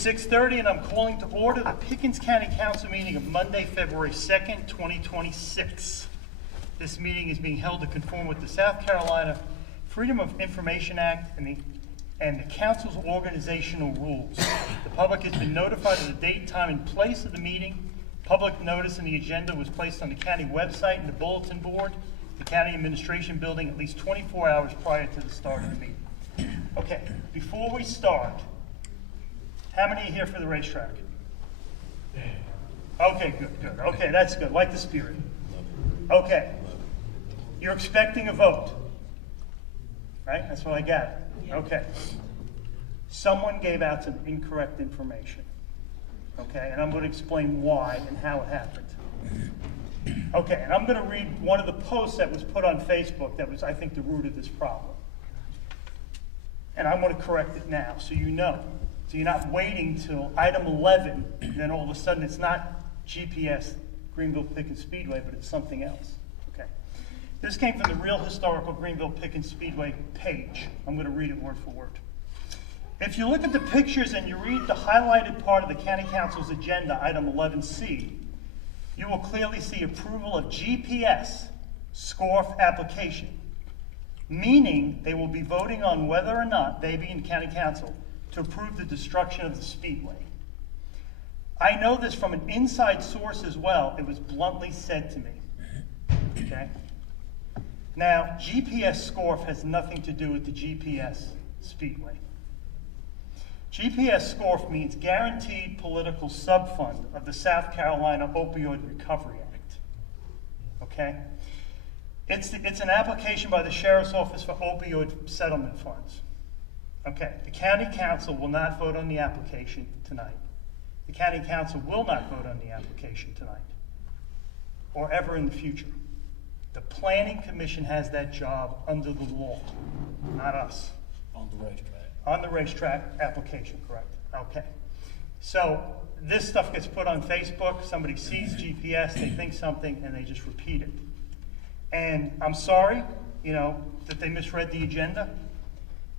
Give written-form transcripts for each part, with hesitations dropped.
6:30, and I'm calling to order the Pickens County Council meeting of Monday, February 2nd, 2026. This meeting is being held to conform with the South Carolina Freedom of Information Act and the council's organizational rules. The public has been notified of the date, time, and place of the meeting. Public notice and the agenda was placed on the county website and the bulletin board, the county administration building, at least 24 hours prior to the start of the meeting. Okay, before we start, how many are here for the racetrack? Okay, good. Okay, that's good. Like the spirit. Okay. You're expecting a vote, right? That's what I got. Okay. Someone gave out some incorrect information. Okay, and I'm going to explain why and how it happened. Okay, and I'm going to read one of the posts that was put on Facebook that was, I think, the root of this problem. And I'm going to correct it now so you know. So you're not waiting till item 11, and then all of a sudden it's not GPS Greenville Pickens Speedway, but it's something else. Okay. This came from the Real Historical Greenville Pickens Speedway page. I'm going to read it word for word. If you look at the pictures and you read the highlighted part of the County Council's agenda, item 11C, you will clearly see approval of GPS SCORF application, meaning they will be voting on whether or not, they being County Council, to approve the destruction of the Speedway. I know this from an inside source as well. It was bluntly said to me. Okay? Now, GPS SCORF has nothing to do with the GPS Speedway. GPS SCORF means Guaranteed Political Subfund of the South Carolina Opioid Recovery Act. Okay? It's an application by the Sheriff's Office for opioid settlement funds. Okay, the County Council will not vote on the application tonight. The County Council will not vote on the application tonight, or ever in the future. The Planning Commission has that job under the law, not us. On the racetrack. On the racetrack application, correct. Okay. So this stuff gets put on Facebook, somebody sees GPS, they think something, and they just repeat it. And I'm sorry, that they misread the agenda.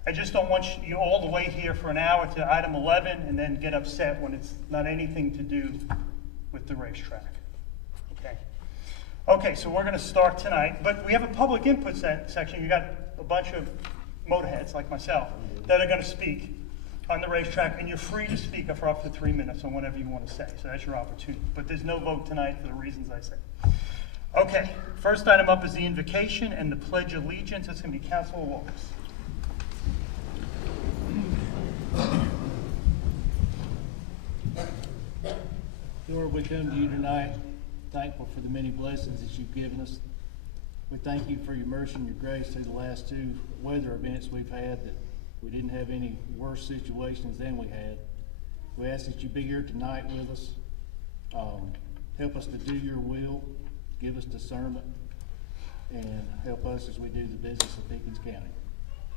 I just don't want you all to wait here for an hour to item 11 and then get upset when it's not anything to do with the racetrack. Okay. Okay, so we're going to start tonight, but we have a public input section. You got a bunch of motorheads like myself that are going to speak on the racetrack, and you're free to speak for up to 3 minutes on whatever you want to say. So that's your opportunity. But there's no vote tonight for the reasons I said. Okay, first item up is the invocation and the Pledge of Allegiance. That's going to be Councilor Walters. Lord, we come to you tonight thankful for the many blessings that you've given us. We thank you for your mercy and your grace through the last two weather events we've had, that we didn't have any worse situations than we had. We ask that you be here tonight with us. Help us to do your will, give us discernment, and help us as we do the business of Pickens County.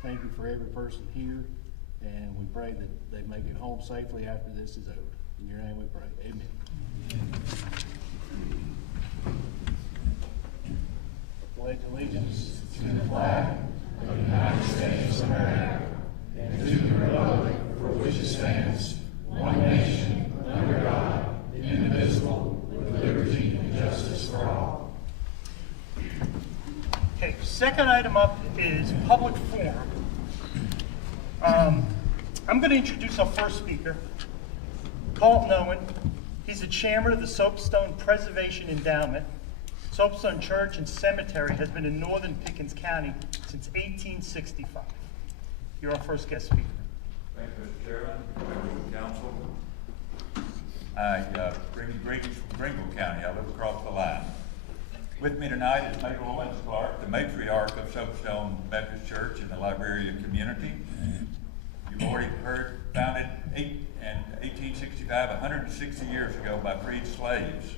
Thank you for every person here, and we pray that they make it home safely after this is over. In your name we pray. Amen. Pledge allegiance to the flag of the United States of America and to the republic for which it stands, one nation, under God, indivisible, with liberty and justice for all. Okay, second item up is public forum. I'm going to introduce our first speaker, Colton Owen. He's the chairman of the Soapstone Preservation Endowment. Soapstone Church and Cemetery has been in northern Pickens County since 1865. You're our first guest speaker. Thank you, Mr. Chairman, members of the council. I bring greetings from Greenville County. I live across the line. With me tonight is Mabel Owens Clark, the matriarch of Soapstone Baptist Church in the Liberian community. You've already heard, founded in 1865, 160 years ago, by freed slaves.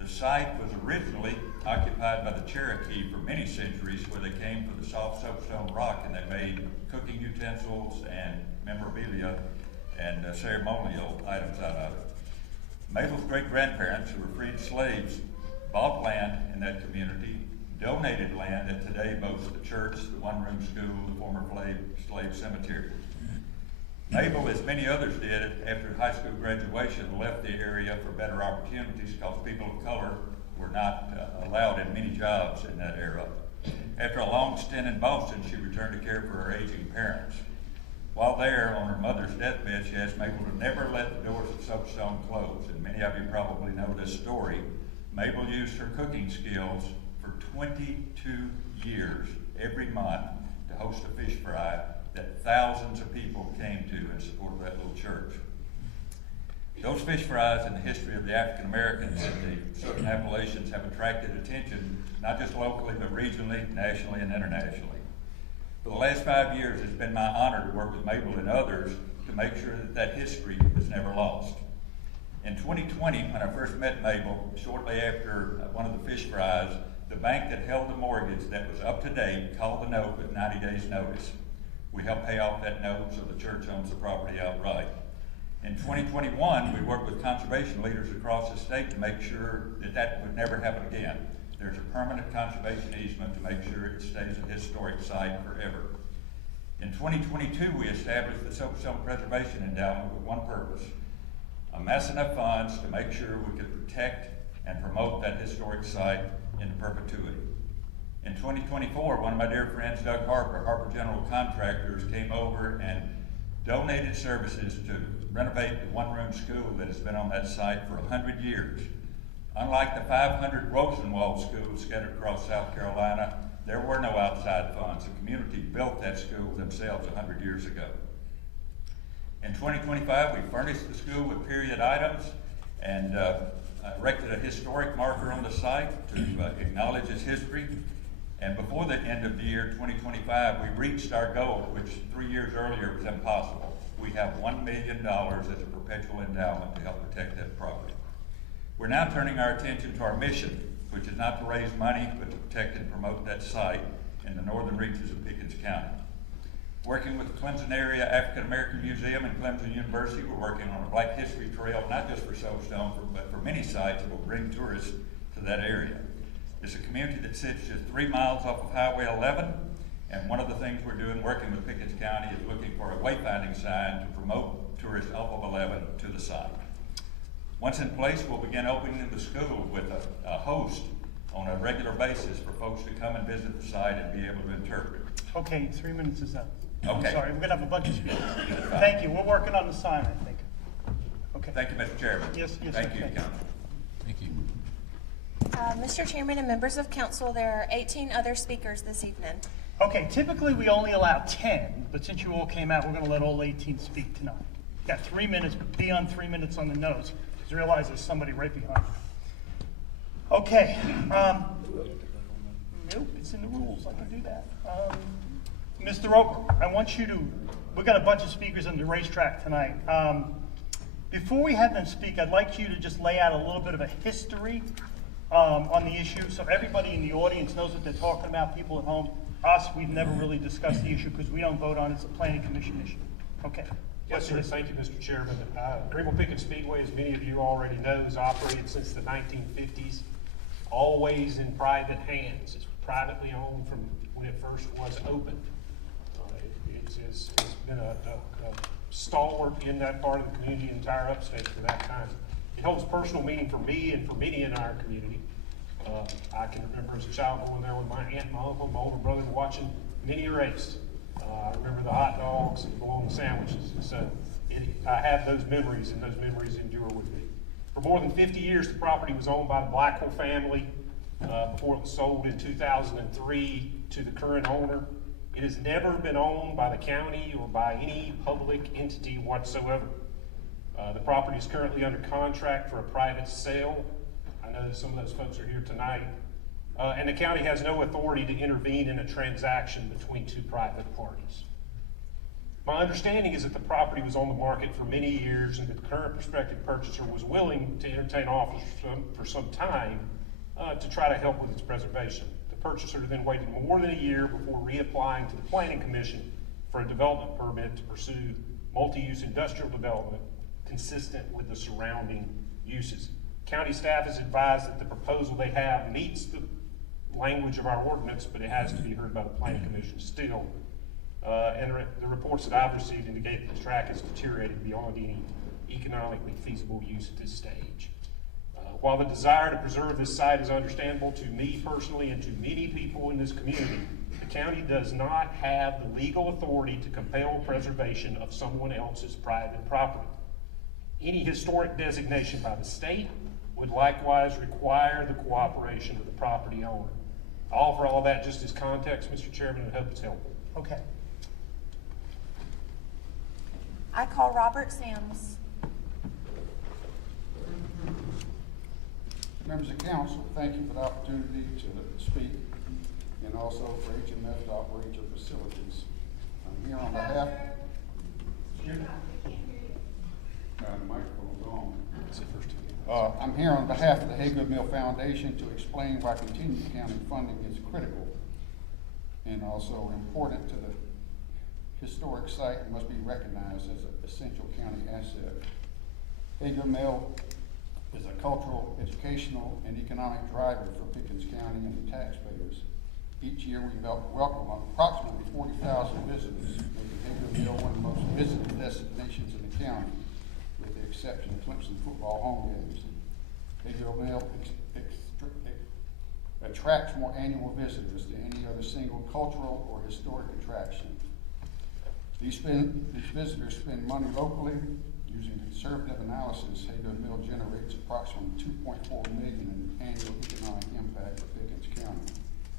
The site was originally occupied by the Cherokee for many centuries, where they came for the soft soapstone rock, and they made cooking utensils and memorabilia and ceremonial items out of it. Mabel's great-grandparents, who were freed slaves, bought land in that community, donated land that today boasts the church, the one-room school, the former slave cemetery. Mabel, as many others did after high school graduation, left the area for better opportunities because people of color were not allowed in many jobs in that era. After a long stint in Boston, she returned to care for her aging parents. While there, on her mother's deathbed, she asked Mabel to never let the doors of Soapstone close. And many of you probably know this story. Mabel used her cooking skills for 22 years every month to host a fish fry that thousands of people came to in support of that little church. Those fish fries in the history of the African Americans in the Southern Appalachians have attracted attention, not just locally, but regionally, nationally, and internationally. For the last 5 years, it's been my honor to work with Mabel and others to make sure that that history is never lost. In 2020, when I first met Mabel, shortly after one of the fish fries, the bank that held the mortgage that was up to date called the note with 90 days notice. We helped pay off that note so the church owns the property outright. In 2021, we worked with conservation leaders across the state to make sure that that would never happen again. There's a permanent conservation easement to make sure it stays a historic site forever. In 2022, we established the Soapstone Preservation Endowment with one purpose: amass enough funds to make sure we could protect and promote that historic site into perpetuity. In 2024, one of my dear friends, Doug Harper General Contractors, came over and donated services to renovate the one-room school that has been on that site for 100 years. Unlike the 500 Rosenwald schools scattered across South Carolina, there were no outside funds. The community built that school themselves 100 years ago. In 2025, we furnished the school with period items and erected a historic marker on the site to acknowledge its history. And before the end of the year 2025, we reached our goal, which 3 years earlier was impossible. We have $1 million as a perpetual endowment to help protect that property. We're now turning our attention to our mission, which is not to raise money, but to protect and promote that site in the northern reaches of Pickens County. Working with the Clemson Area African American Museum and Clemson University, we're working on a Black History Trail, not just for Soapstone, but for many sites that will bring tourists to that area. It's a community that sits just 3 miles off of Highway 11, and one of the things we're doing working with Pickens County is looking for a wayfinding sign to promote tourists off of 11 to the site. Once in place, we'll begin opening the school with a host on a regular basis for folks to come and visit the site and be able to interpret. Okay, 3 minutes is up. Okay. I'm sorry, we're gonna have a bunch of speakers. Thank you, we're working on the sign, I think. Okay. Thank you, Mr. Chairman. Yes, Thank you, okay. Council. Thank you. Mr. Chairman and members of council, there are 18 other speakers this evening. Okay, typically we only allow 10, but since you all came out, we're gonna let all 18 speak tonight. Got 3 minutes, be on 3 minutes on the nose, because realize there's somebody right behind you. Okay, nope, it's in the rules, I can do that. Mr. Roper, I want you to, we got a bunch of speakers on the racetrack tonight. Before we have them speak, I'd like you to just lay out a little bit of a history on the issue, so everybody in the audience knows what they're talking about. People at home, us, we've never really discussed the issue because we don't vote on it. It's a planning commission issue. Okay. Yes, sir. Thank you, Mr. Chairman. Greenville Pickens Speedway, as many of you already know, has operated since the 1950s, always in private hands. It's privately owned from when it first was opened. It's been a stalwart in that part of the community, entire upstate for that time. It holds personal meaning for me and for many in our community. I can remember as a child going there with my aunt and my uncle and my older brother watching many a race. I remember the hot dogs and the bologna sandwiches. And so I have those memories, and those memories endure with me. For more than 50 years, the property was owned by the Blackwell family before it was sold in 2003 to the current owner. It has never been owned by the county or by any public entity whatsoever. The property is currently under contract for a private sale. I know that some of those folks are here tonight. And the county has no authority to intervene in a transaction between two private parties. My understanding is that the property was on the market for many years and that the current prospective purchaser was willing to entertain offers for some time to try to help with its preservation. The purchaser then waited more than a year before reapplying to the Planning Commission for a development permit to pursue multi-use industrial development consistent with the surrounding uses. County staff has advised that the proposal they have meets the language of our ordinance, but it has to be heard by the Planning Commission still. And the reports that I've received indicate that the track has deteriorated beyond any economically feasible use at this stage. While the desire to preserve this site is understandable to me personally and to many people in this community, the county does not have the legal authority to compel preservation of someone else's private property. Any historic designation by the state would likewise require the cooperation of the property owner. I offer all that just as context, Mr. Chairman, and hope it's helpful. Okay. I call Robert Sams. Members of council, thank you for the opportunity to speak and also for HMF to operate your facilities. I'm here on behalf. The microphone's on. I'm here on behalf of the Haygood Mill Foundation to explain why continued county funding is critical and also important to the historic site and must be recognized as an essential county asset. Haygood Mill is a cultural, educational, and economic driver for Pickens County and the taxpayers. Each year we welcome approximately 40,000 visitors, making Haygood Mill one of the most visited destinations in the county, with the exception of Clemson football home games. Haygood Mill attracts more annual visitors than any other single cultural or historic attraction. These visitors spend money locally. Using conservative analysis, Haygood Mill generates approximately $2.4 million in annual economic impact for Pickens County,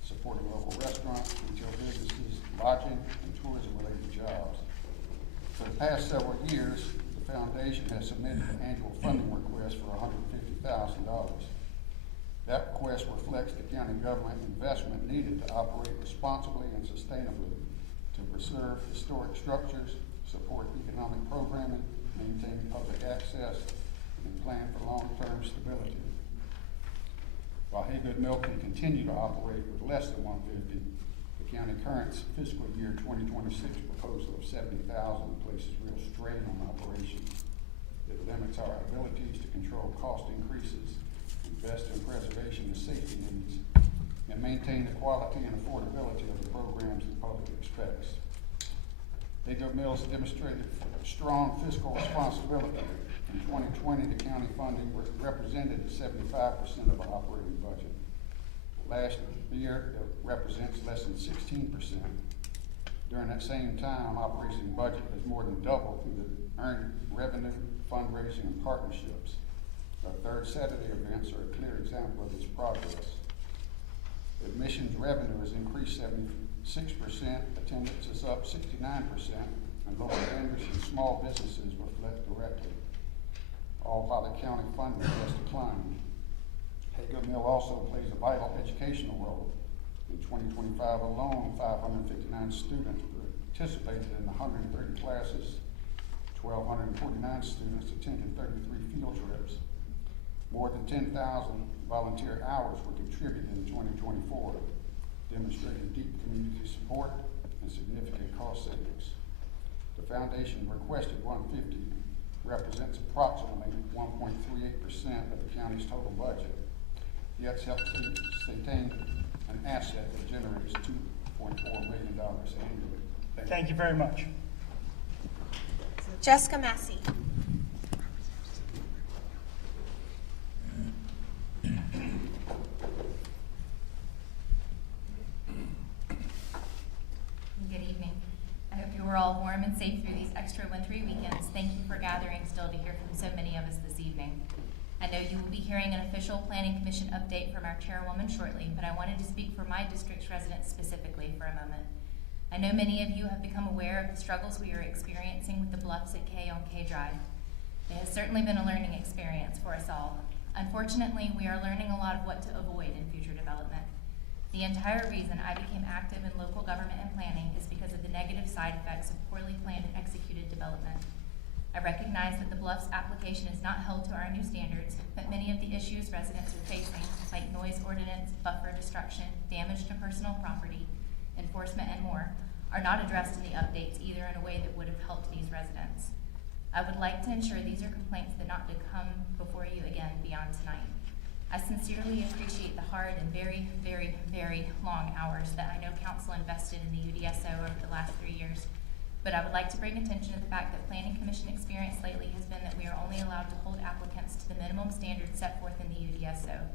supporting local restaurants, retail businesses, lodging, and tourism-related jobs. For the past several years, the foundation has submitted an annual funding request for $150,000. That request reflects the county government investment needed to operate responsibly and sustainably, to preserve historic structures, support economic programming, maintain public access, and plan for long-term stability. While Haygood Mill can continue to operate with less than $150,000, the county current fiscal year 2026 proposal of $70,000 places real strain on operations. It limits our abilities to control cost increases, invest in preservation and safety needs, and maintain the quality and affordability of the programs the public expects. Haygood Mills demonstrated strong fiscal responsibility. In 2020, the county funding represented 75% of our operating budget. Last year, it represents less than 16%. During that same time, operating budget has more than doubled through the earned revenue, fundraising, and partnerships. Our third Saturday events are a clear example of this progress. Admissions revenue has increased 76%, attendance is up 69%, and local vendors and small businesses reflect directly, all while the county funding has declined. Haygood Mill also plays a vital educational role. In 2025 alone, 559 students participated in 130 classes, 1,249 students attended 33 field trips. More than 10,000 volunteer hours were contributed in 2024, demonstrating deep community support and significant cost savings. The foundation requested $150,000, represents approximately 1.38% of the county's total budget, yet helps sustain an asset that generates $2.4 million annually. Thank you very much. Jessica Massey. Good evening. I hope you were all warm and safe through these extra wintry weekends. Thank you for gathering still to hear from so many of us this evening. I know you will be hearing an official Planning Commission update from our chairwoman shortly, but I wanted to speak for my district's residents specifically for a moment. I know many of you have become aware of the struggles we are experiencing with the bluffs at K on K Drive. It has certainly been a learning experience for us all. Unfortunately, we are learning a lot of what to avoid in future development. The entire reason I became active in local government and planning is because of the negative side effects of poorly planned and executed development. I recognize that the Bluffs application is not held to our new standards, but many of the issues residents are facing, like noise ordinance, buffer destruction, damage to personal property, enforcement, and more, are not addressed in the updates either in a way that would have helped these residents. I would like to ensure these are complaints that not to come before you again beyond tonight. I sincerely appreciate the hard and very, very, very long hours that I know council invested in the UDSO over the last 3 years. but I would like to bring attention to the fact that Planning Commission experience lately has been that we are only allowed to hold applicants to the minimum standards set forth in the UDSO.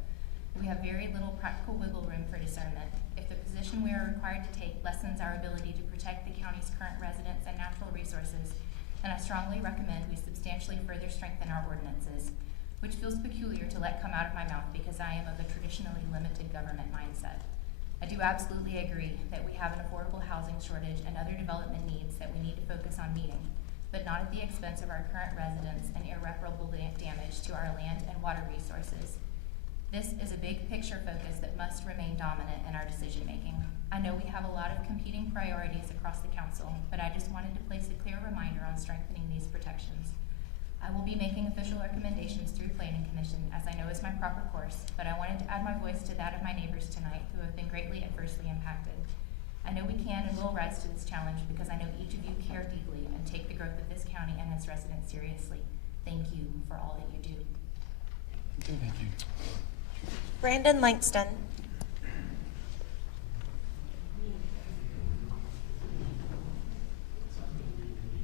We have very little practical wiggle room for discernment. If the position we are required to take lessens our ability to protect the county's current residents and natural resources, then I strongly recommend we substantially further strengthen our ordinances, which feels peculiar to let come out of my mouth because I am of a traditionally limited government mindset. I do absolutely agree that we have an affordable housing shortage and other development needs that we need to focus on meeting, but not at the expense of our current residents and irreparable damage to our land and water resources. This is a big picture focus that must remain dominant in our decision making. I know we have a lot of competing priorities across the council, but I just wanted to place a clear reminder on strengthening these protections. I will be making official recommendations through Planning Commission, as I know is my proper course, but I wanted to add my voice to that of my neighbors tonight who have been greatly adversely impacted. I know we can and will rise to this challenge because I know each of you care deeply and take the growth of this county and its residents seriously. Thank you for all that you do. Thank you. Brandon Langston.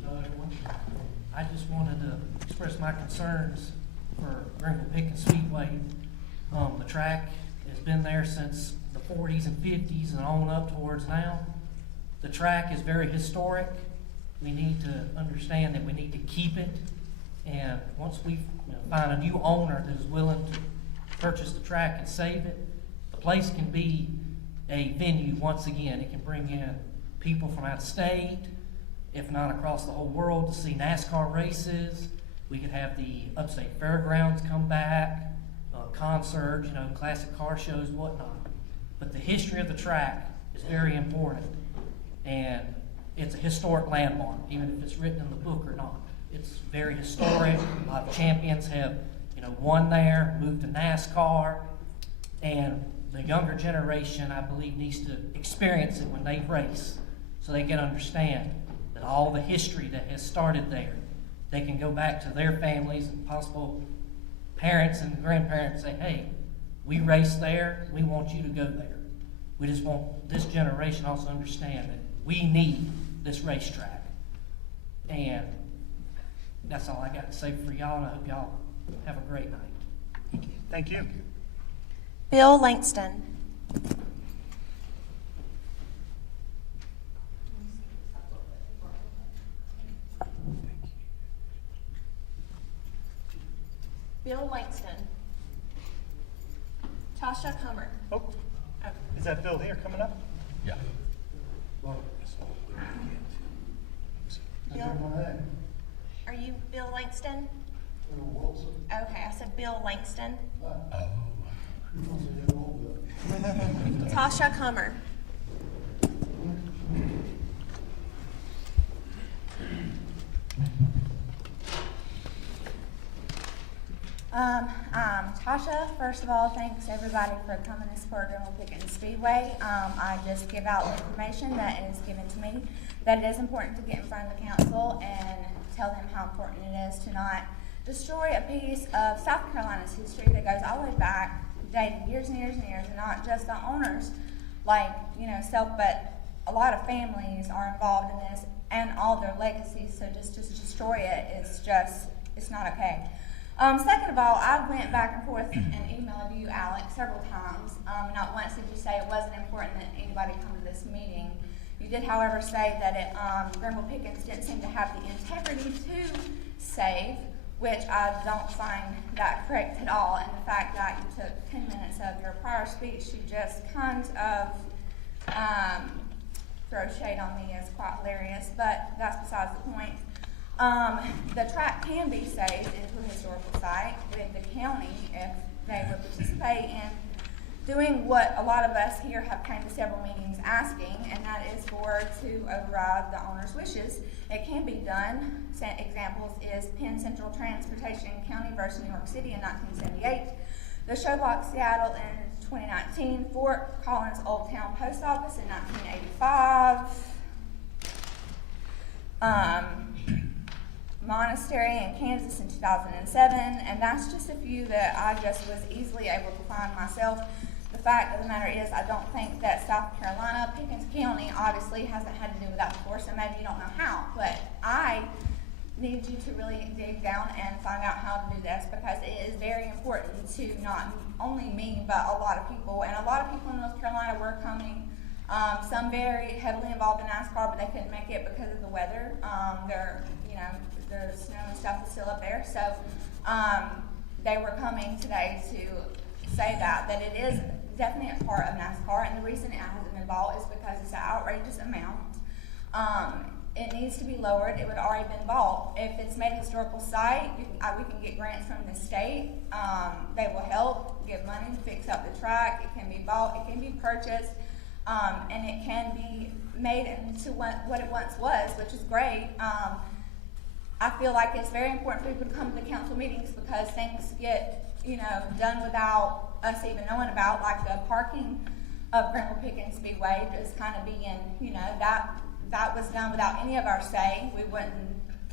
Hello, everyone. I just wanted to express my concerns for Greenville Pickens Speedway. The track has been there since the 40s and 50s and on up towards now. The track is very historic. We need to understand that we need to keep it. And once we find a new owner that is willing to purchase the track and save it, the place can be a venue once again. It can bring in people from out of state, if not across the whole world, to see NASCAR races. We could have the Upstate Fairgrounds come back, concerts, classic car shows, whatnot. But the history of the track is very important, and it's a historic landmark, even if it's written in the book or not. It's very historic. A lot of champions have won there, moved to NASCAR, and the younger generation, I believe, needs to experience it when they race so they can understand that all the history that has started there, they can go back to their families and possible parents and grandparents and say, hey, we raced there, we want you to go there. We just want this generation also understand that we need this racetrack. And that's all I got to say for y'all, and I hope y'all have a great night. Thank you. Bill Langston. Bill Langston. Tasha Comer. Oh, is that Bill here coming up? Yeah. Bill, are you Bill Langston? Okay, I said Bill Langston. Tasha Comer. Tasha, first of all, thanks everybody for coming to support Greenville Pickens Speedway. I just give out the information that is given to me, that it is important to get in front of the council and tell them how important it is to not destroy a piece of South Carolina's history that goes all the way back, dated years and years and years, and not just the owners, but a lot of families are involved in this and all their legacies, so just to destroy it is just, it's not okay. Second of all, I went back and forth and emailed you, Alex, several times. Not once did you say it wasn't important that anybody come to this meeting. You did, however, say that Greenville Pickens didn't seem to have the integrity to save, which I don't find that correct at all. And the fact that you took 10 minutes of your prior speech to just kind of throw shade on me is quite hilarious, but that's besides the point. The track can be saved into a historical site with the county if they would participate in doing what a lot of us here have came to several meetings asking, and that is to override the owner's wishes. It can be done. Examples is Penn Central Transportation County versus New York City in 1978, the Showbox Seattle in 2019, Fort Collins Old Town Post Office in 1985, Monastery in Kansas in 2007, and that's just a few that I just was easily able to find myself. The fact of the matter is, I don't think that South Carolina, Pickens County, obviously hasn't had to do with that before, so maybe you don't know how. But I need you to really dig down and find out how to do this, because it is very important to not only me, but a lot of people. And a lot of people in North Carolina were coming, some very heavily involved in NASCAR, but they couldn't make it because of the weather. There's snow and stuff is still up there. So they were coming today to say that it is definitely a part of NASCAR, and the reason it hasn't been bought is because it's an outrageous amount. It needs to be lowered. It would already been bought. If it's made a historical site, we can get grants from the state. They will help give money to fix up the track. It can be bought. It can be purchased, and it can be made into what it once was, which is great. I feel like it's very important for people to come to the council meetings, because things get done without us even knowing about, like the parking of Granville Pickens Speedway just kind of being, that was done without any of our say. We weren't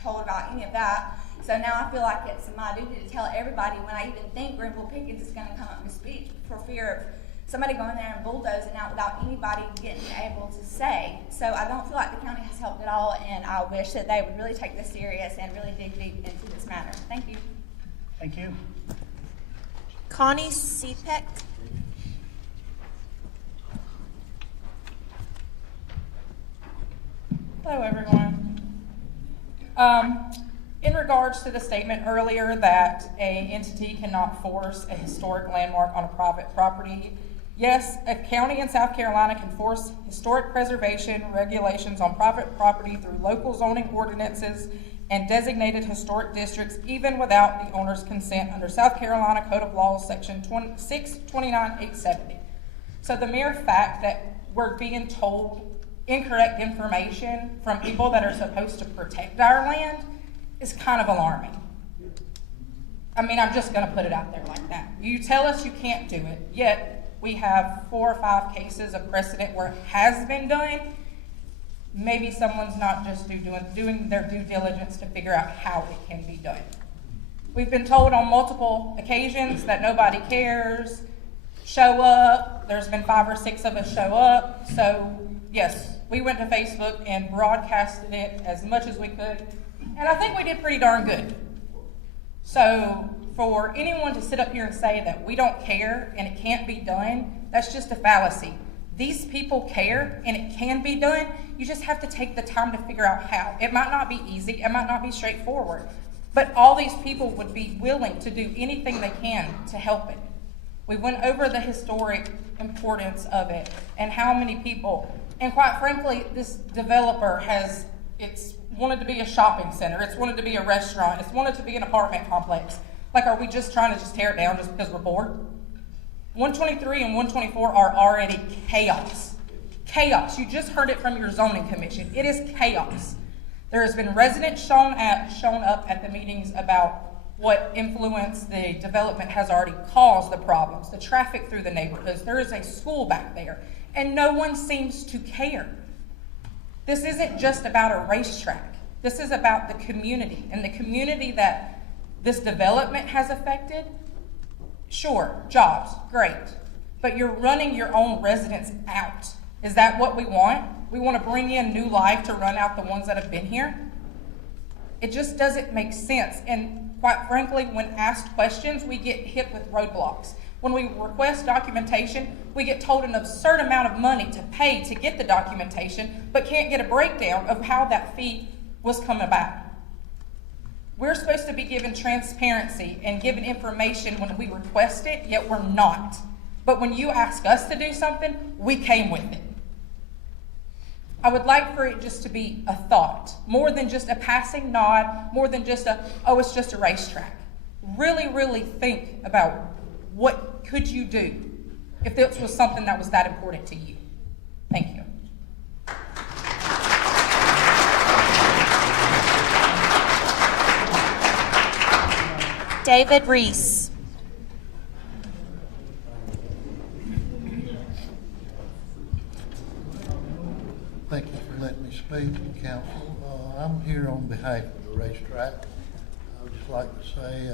told about any of that. So now I feel like it's my duty to tell everybody when I even think Granville Pickens is going to come up with speech, for fear of somebody going there and bulldozing out without anybody getting able to say. So I don't feel like the county has helped at all, and I wish that they would really take this serious and really dig deep into this matter. Thank you. Thank you. Connie Sepek. Hello, everyone. In regards to the statement earlier that an entity cannot force a historic landmark on a private property, yes, a county in South Carolina can force historic preservation regulations on private property through local zoning ordinances and designated historic districts, even without the owner's consent, under South Carolina Code of Laws, Section 629-870. So the mere fact that we're being told incorrect information from people that are supposed to protect our land is kind of alarming. I mean, I'm just going to put it out there like that. You tell us you can't do it, yet we have 4 or 5 cases of precedent where it has been done. Maybe someone's not just doing their due diligence to figure out how it can be done. We've been told on multiple occasions that nobody cares, show up. There's been 5 or 6 of us show up. So yes, we went to Facebook and broadcasted it as much as we could, and I think we did pretty darn good. So for anyone to sit up here and say that we don't care and it can't be done, that's just a fallacy. These people care and it can be done. You just have to take the time to figure out how. It might not be easy, it might not be straightforward, but all these people would be willing to do anything they can to help it. We went over the historic importance of it and how many people, and quite frankly, this developer it's wanted to be a shopping center, it's wanted to be a restaurant, it's wanted to be an apartment complex. Like, are we just trying to just tear it down just because we're bored? 123 and 124 are already chaos. Chaos. You just heard it from your zoning commission. It is chaos. There has been residents shown up at the meetings about what influence the development has already caused the problems, the traffic through the neighborhoods. There is a school back there, and no one seems to care. This isn't just about a racetrack. This is about the community, and the community that this development has affected. Sure, jobs, great, but you're running your own residents out. Is that what we want? We want to bring in new life to run out the ones that have been here? It just doesn't make sense. And quite frankly, when asked questions, we get hit with roadblocks. When we request documentation, we get told an absurd amount of money to pay to get the documentation, but can't get a breakdown of how that fee was come about. We're supposed to be given transparency and given information when we request it, yet we're not. But when you ask us to do something, we came with it. I would like for it just to be a thought, more than just a passing nod, more than just it's just a racetrack. Really, really think about what could you do if this was something that was that important to you. Thank you. David Reese. Thank you for letting me speak, Council. I'm here on behalf of the racetrack. I would just like to say,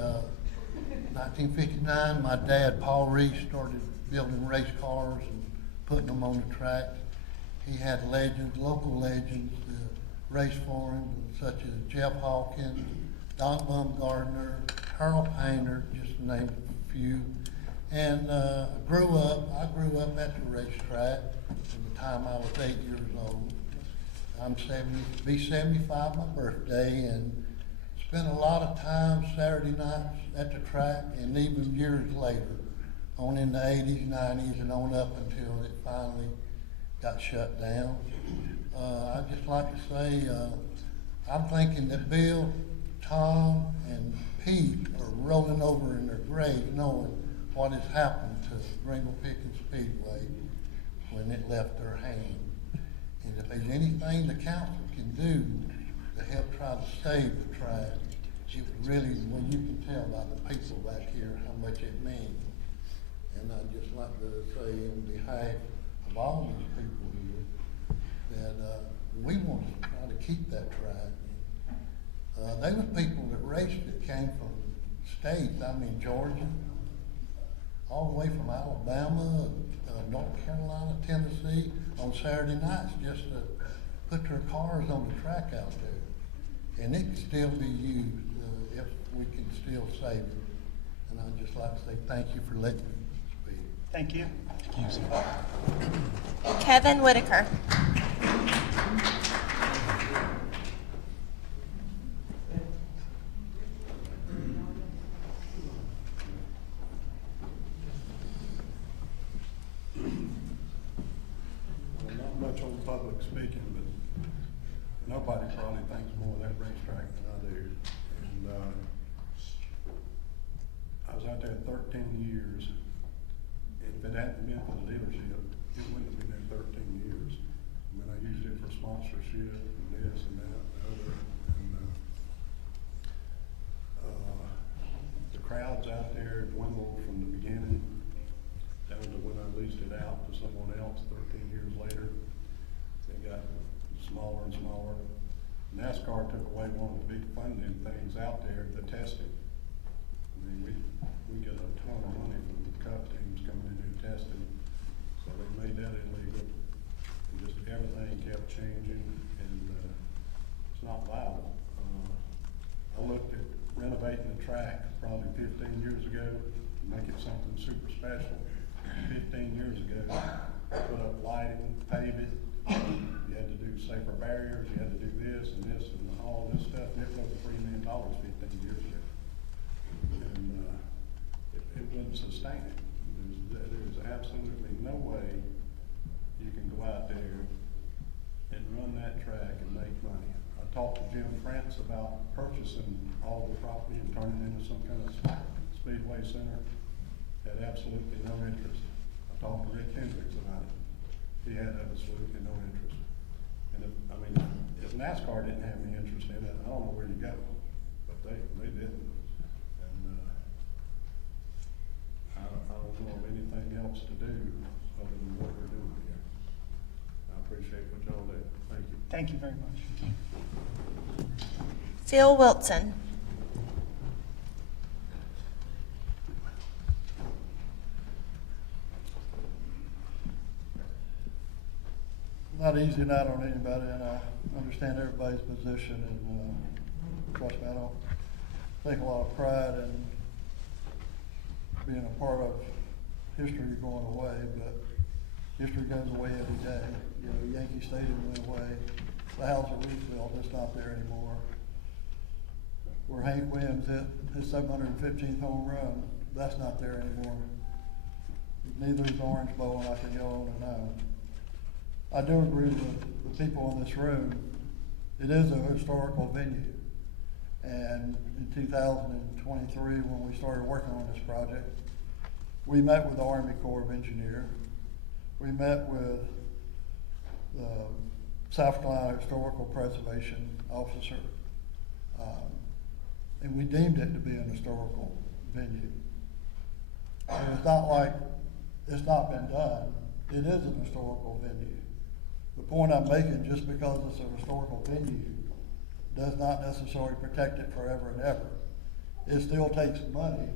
1959, my dad, Paul Reese, started building race cars and putting them on the tracks. He had legends, local legends, race for him, such as Jeff Hawkins, Don Bumgardner, Harold Painter, just to name a few. And I grew up at the racetrack from the time I was 8 years old. I'm 75 my birthday, and spent a lot of time Saturday nights at the track, and even years later, on in the 80s, 90s, and on up until it finally got shut down. I'd just like to say, I'm thinking that Bill, Tom, and Pete are rolling over in their graves knowing what has happened to Greenville Pickens Speedway when it left their hand. And if there's anything the council can do to help try to save the track, it would really, when you can tell by the people back here how much it means. And I'd just like to say on behalf of all these people here that we want to try to keep that track. They were people that raced that came from states, Georgia, all the way from Alabama, North Carolina, Tennessee, on Saturday nights just to put their cars on the track out there. And it can still be used if we can still save it. And I'd just like to say thank you for letting me speak. Thank you. Kevin Whitaker. Not much on public speaking, but nobody probably thinks more of that racetrack than I do. And I was out there 13 years. If it hadn't been for the dealership, it wouldn't have been there 13 years. I mean, I used it for sponsorship and this and that and the other. And the crowds out there dwindled from the beginning down to when I leased it out to someone else 13 years later. It got smaller and smaller. NASCAR took away one of the big funding things out there, the testing. I mean, we get a ton of money from the cup teams coming in and testing, so they made that illegal. And just everything kept changing, and it's not viable. I looked at renovating the track probably 15 years ago to make it something super special. 15 years ago, put up lighting, pave it. You had to do safer barriers. You had to do this and all this stuff. And it was $3 million 15 years ago. And it wouldn't sustain it. There's absolutely no way you can go out there and run that track and make money. I talked to Jim France about purchasing all the property and turning it into some kind of speedway center. Had absolutely no interest. I talked to Rick Hendricks about it. He had absolutely no interest. And if NASCAR didn't have any interest in it, I don't know where you go. But they didn't. And I don't know of anything else to do other than what we're doing here. I appreciate what y'all do. Thank you. Thank you very much. Phil Wilson. Not easy night on anybody, and I understand everybody's position, and trust me, I don't take a lot of pride in being a part of history going away, but history goes away every day. You know, Yankee Stadium went away, the House of Roosevelt, it's not there anymore. Where Hank Williams hit his 715th home run, that's not there anymore. Neither is Orange Bowl, and I can go on and on. I do agree with the people in this room. It is a historical venue. And in 2023, when we started working on this project, we met with the Army Corps of Engineers. We met with the South Carolina Historical Preservation Officer. And we deemed it to be an historical venue. And it's not like it's not been done. It is an historical venue. The point I'm making, just because it's a historical venue, does not necessarily protect it forever and ever. It still takes money,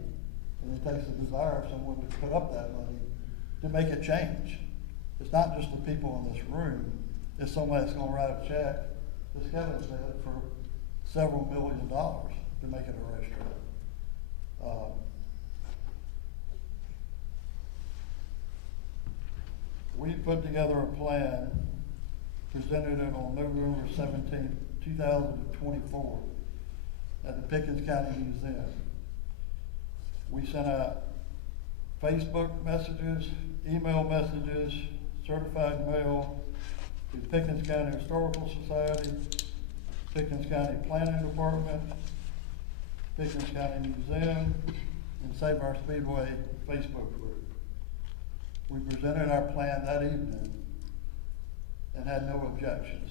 and it takes a desire of someone to put up that money to make a change. It's not just the people in this room, it's somebody that's gonna write a check, as Kevin said, for several $1 million to make it a racetrack. We put together a plan, presented it on November 17th, 2024 at the Pickens County Museum. We sent out Facebook messages, email messages, certified mail to Pickens County Historical Society, Pickens County Planning Department, Pickens County Museum, and Save Our Speedway Facebook group. We presented our plan that evening and had no objections.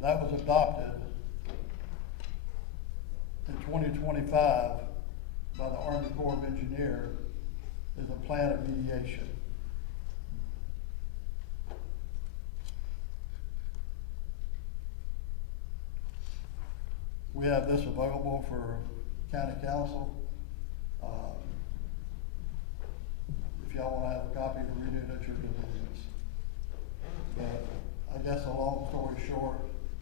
That was adopted in 2025 by the Army Corps of Engineers as a plan of mediation. We have this available for county council. If y'all want to have a copy to read it at your convenience. But I guess a long story short,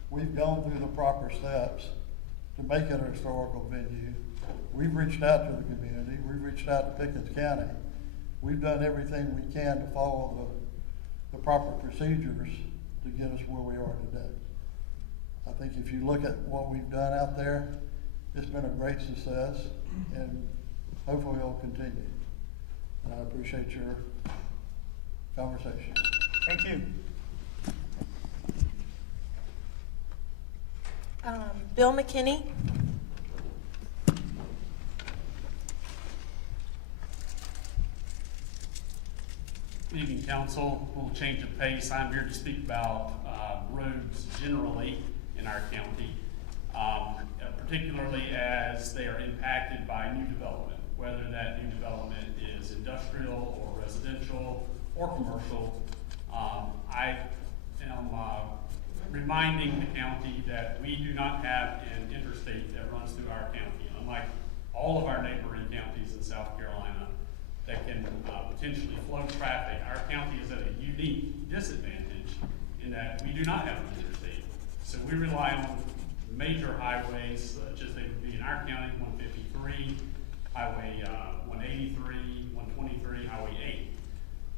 we've gone through the proper steps to make it a historical venue. We've reached out to the community. We've reached out to Pickens County. We've done everything we can to follow the proper procedures to get us where we are today. I think if you look at what we've done out there, it's been a great success, and hopefully it'll continue. And I appreciate your conversation. Thank you. Bill McKinney. Good evening, council. A little change of pace. I'm here to speak about roads generally in our county, particularly as they are impacted by new development, whether that new development is industrial or residential or commercial. I am reminding the county that we do not have an interstate that runs through our county. Unlike all of our neighboring counties in South Carolina that can potentially flow traffic, our county is at a unique disadvantage in that we do not have an interstate. So we rely on major highways, such as they would be in our county, 153, Highway 183, 123, Highway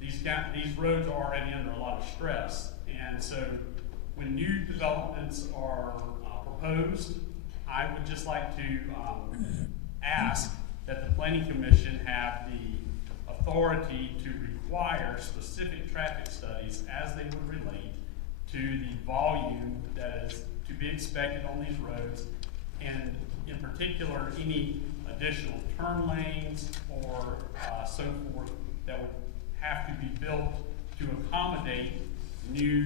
8. These roads are already under a lot of stress, and so when new developments are proposed, I would just like to ask that the Planning Commission have the authority to require specific traffic studies as they would relate to the volume that is to be expected on these roads, and in particular, any additional turn lanes or so forth that would have to be built to accommodate new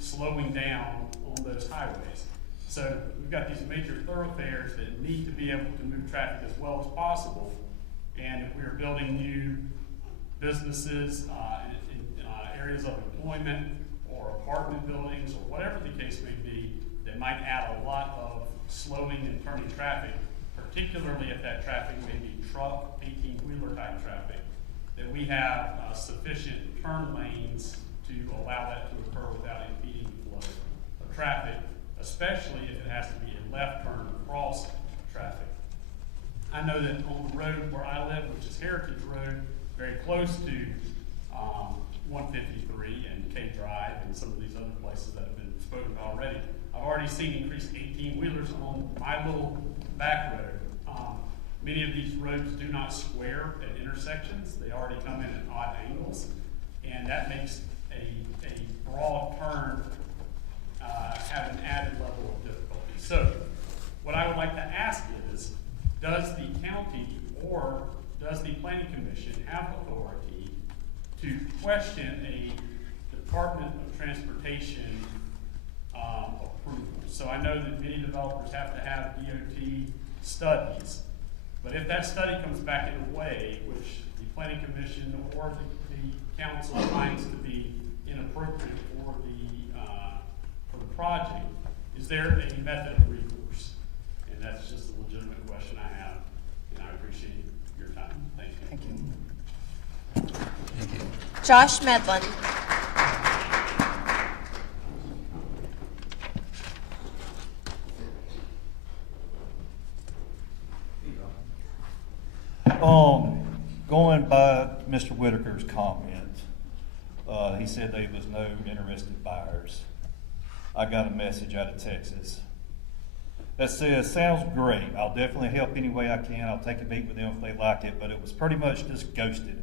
slowing down on those highways. So we've got these major thoroughfares that need to be able to move traffic as well as possible, and if we are building new businesses in areas of employment or apartment buildings or whatever the case may be, that might add a lot of slowing and turning traffic, particularly if that traffic may be truck, 18-wheeler type traffic, that we have sufficient turn lanes to allow that to occur without impeding the flow of traffic, especially if it has to be a left turn across traffic. I know that on the road where I live, which is Heritage Road, very close to 153 and K Drive and some of these other places that have been spoken about already, I've already seen increased 18-wheelers on my little back road. Many of these roads do not square at intersections. They already come in at odd angles, and that makes a broad turn have an added level of difficulty. So what I would like to ask is, does the county or does the Planning Commission have authority to question a Department of Transportation approval? So I know that many developers have to have DOT studies, but if that study comes back in a way which the Planning Commission or the council finds to be inappropriate for the project, is there a method of recourse? And that's just a legitimate question I have, and I appreciate your time. Thank you. Thank you. Josh Medlin. Going by Mr. Whitaker's comment, he said there was no interested buyers. I got a message out of Texas that says, sounds great. I'll definitely help any way I can. I'll take a meet with them if they like it, but it was pretty much just ghosted.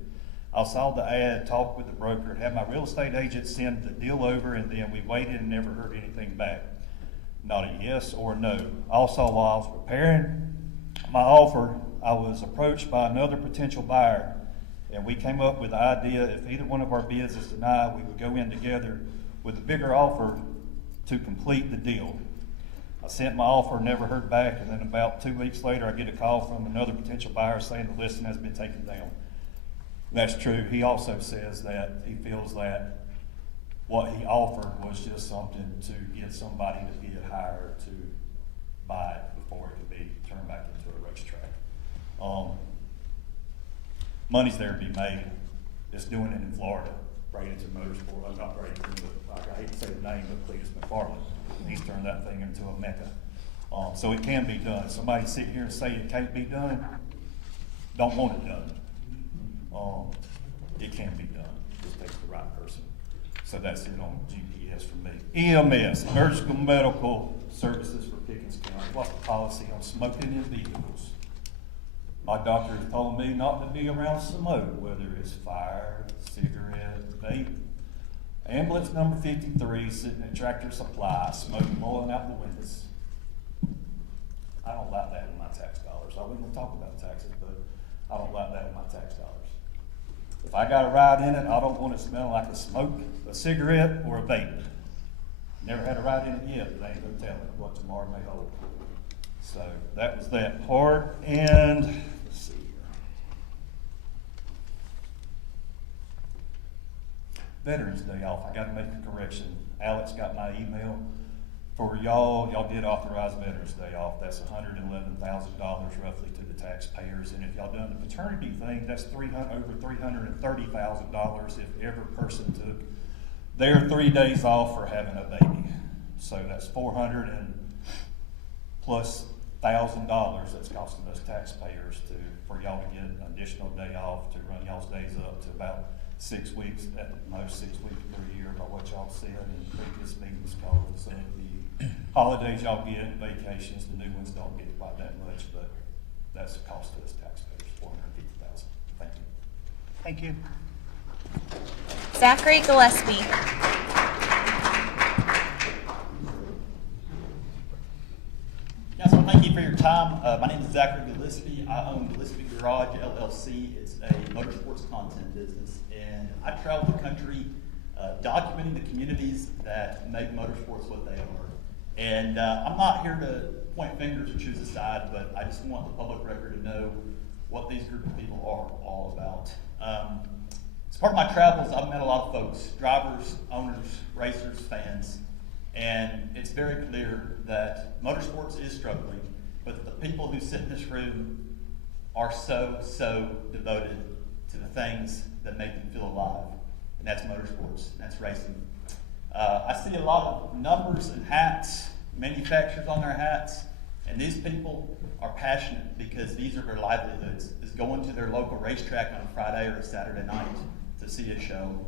I saw the ad, talked with the broker, had my real estate agent send the deal over, and then we waited and never heard anything back. Not a yes or a no. Also, while I was preparing my offer, I was approached by another potential buyer, and we came up with the idea if either one of our bids is denied, we would go in together with a bigger offer to complete the deal. I sent my offer, never heard back, and then about 2 weeks later, I get a call from another potential buyer saying the listing has been taken down. That's true. He also says that he feels that what he offered was just something to get somebody to bid higher to buy it before it could be turned back into a racetrack. Money's there to be made. It's doing it in Florida. Bradenton Motorsport, not Bradenton, but I hate to say the name, but Cletus McFarland. He's turned that thing into a mecca. So it can be done. Somebody sit here and say it can't be done, don't want it done. It can be done. It just takes the right person. So that's it on GPS for me. EMS, Emergency Medical Services for Pickens County. What's the policy on smoking in vehicles? My doctor has told me not to be around smoke, whether it's fire, cigarette, vape. Ambulance number 53 sitting at Tractor Supply, smoke blowing out the windows. I don't like that with my tax dollars. I wouldn't talk about taxes, but I don't like that with my tax dollars. If I got a ride in it, I don't want it smelling like a smoke, a cigarette, or a vape. Never had a ride in it yet, but I ain't gonna tell it what tomorrow may hold. So that was that part, and let's see here. Veterans Day off, I gotta make a correction. Alex got my email. For y'all did authorize Veterans Day off. That's $111,000 roughly to the taxpayers. And if y'all done the paternity thing, that's over $330,000 if every person took their 3 days off for having a baby. So that's $400,000 plus that's costing us taxpayers for y'all to get an additional day off to run y'all's days up to about 6 weeks, at the most 6 weeks per year by what y'all said in previous meetings called. So the holidays y'all get and vacations, the new ones don't get quite that much, but that's the cost to us taxpayers, $450,000. Thank you. Thank you. Zachary Gillespie. Yeah, so thank you for your time. My name is Zachary Gillespie. I own Gillespie Garage LLC. It's a motorsports content business, and I travel the country documenting the communities that make motorsports what they are. And I'm not here to point fingers or choose a side, but I just want the public record to know what these group of people are all about. As part of my travels, I've met a lot of folks, drivers, owners, racers, fans, and it's very clear that motorsports is struggling, but the people who sit in this room are so devoted to the things that make them feel alive, and that's motorsports, and that's racing. I see a lot of numbers and hats, manufacturers on their hats, and these people are passionate because these are their livelihoods, is going to their local racetrack on a Friday or a Saturday night to see a show.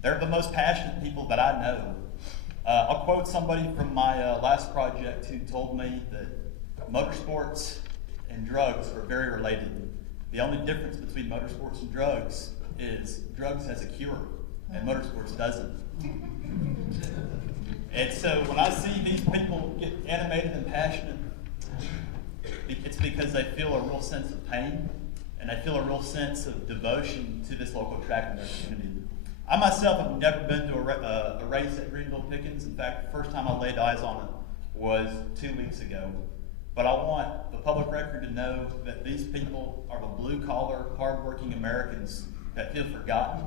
They're the most passionate people that I know. I'll quote somebody from my last project who told me that motorsports and drugs are very related. The only difference between motorsports and drugs is drugs has a cure and motorsports doesn't. And so when I see these people get animated and passionate, it's because they feel a real sense of pain and they feel a real sense of devotion to this local track and their community. I myself have never been to a race at Greenville Pickens. In fact, the first time I laid eyes on it was 2 weeks ago. But I want the public record to know that these people are the blue-collar, hard-working Americans that feel forgotten.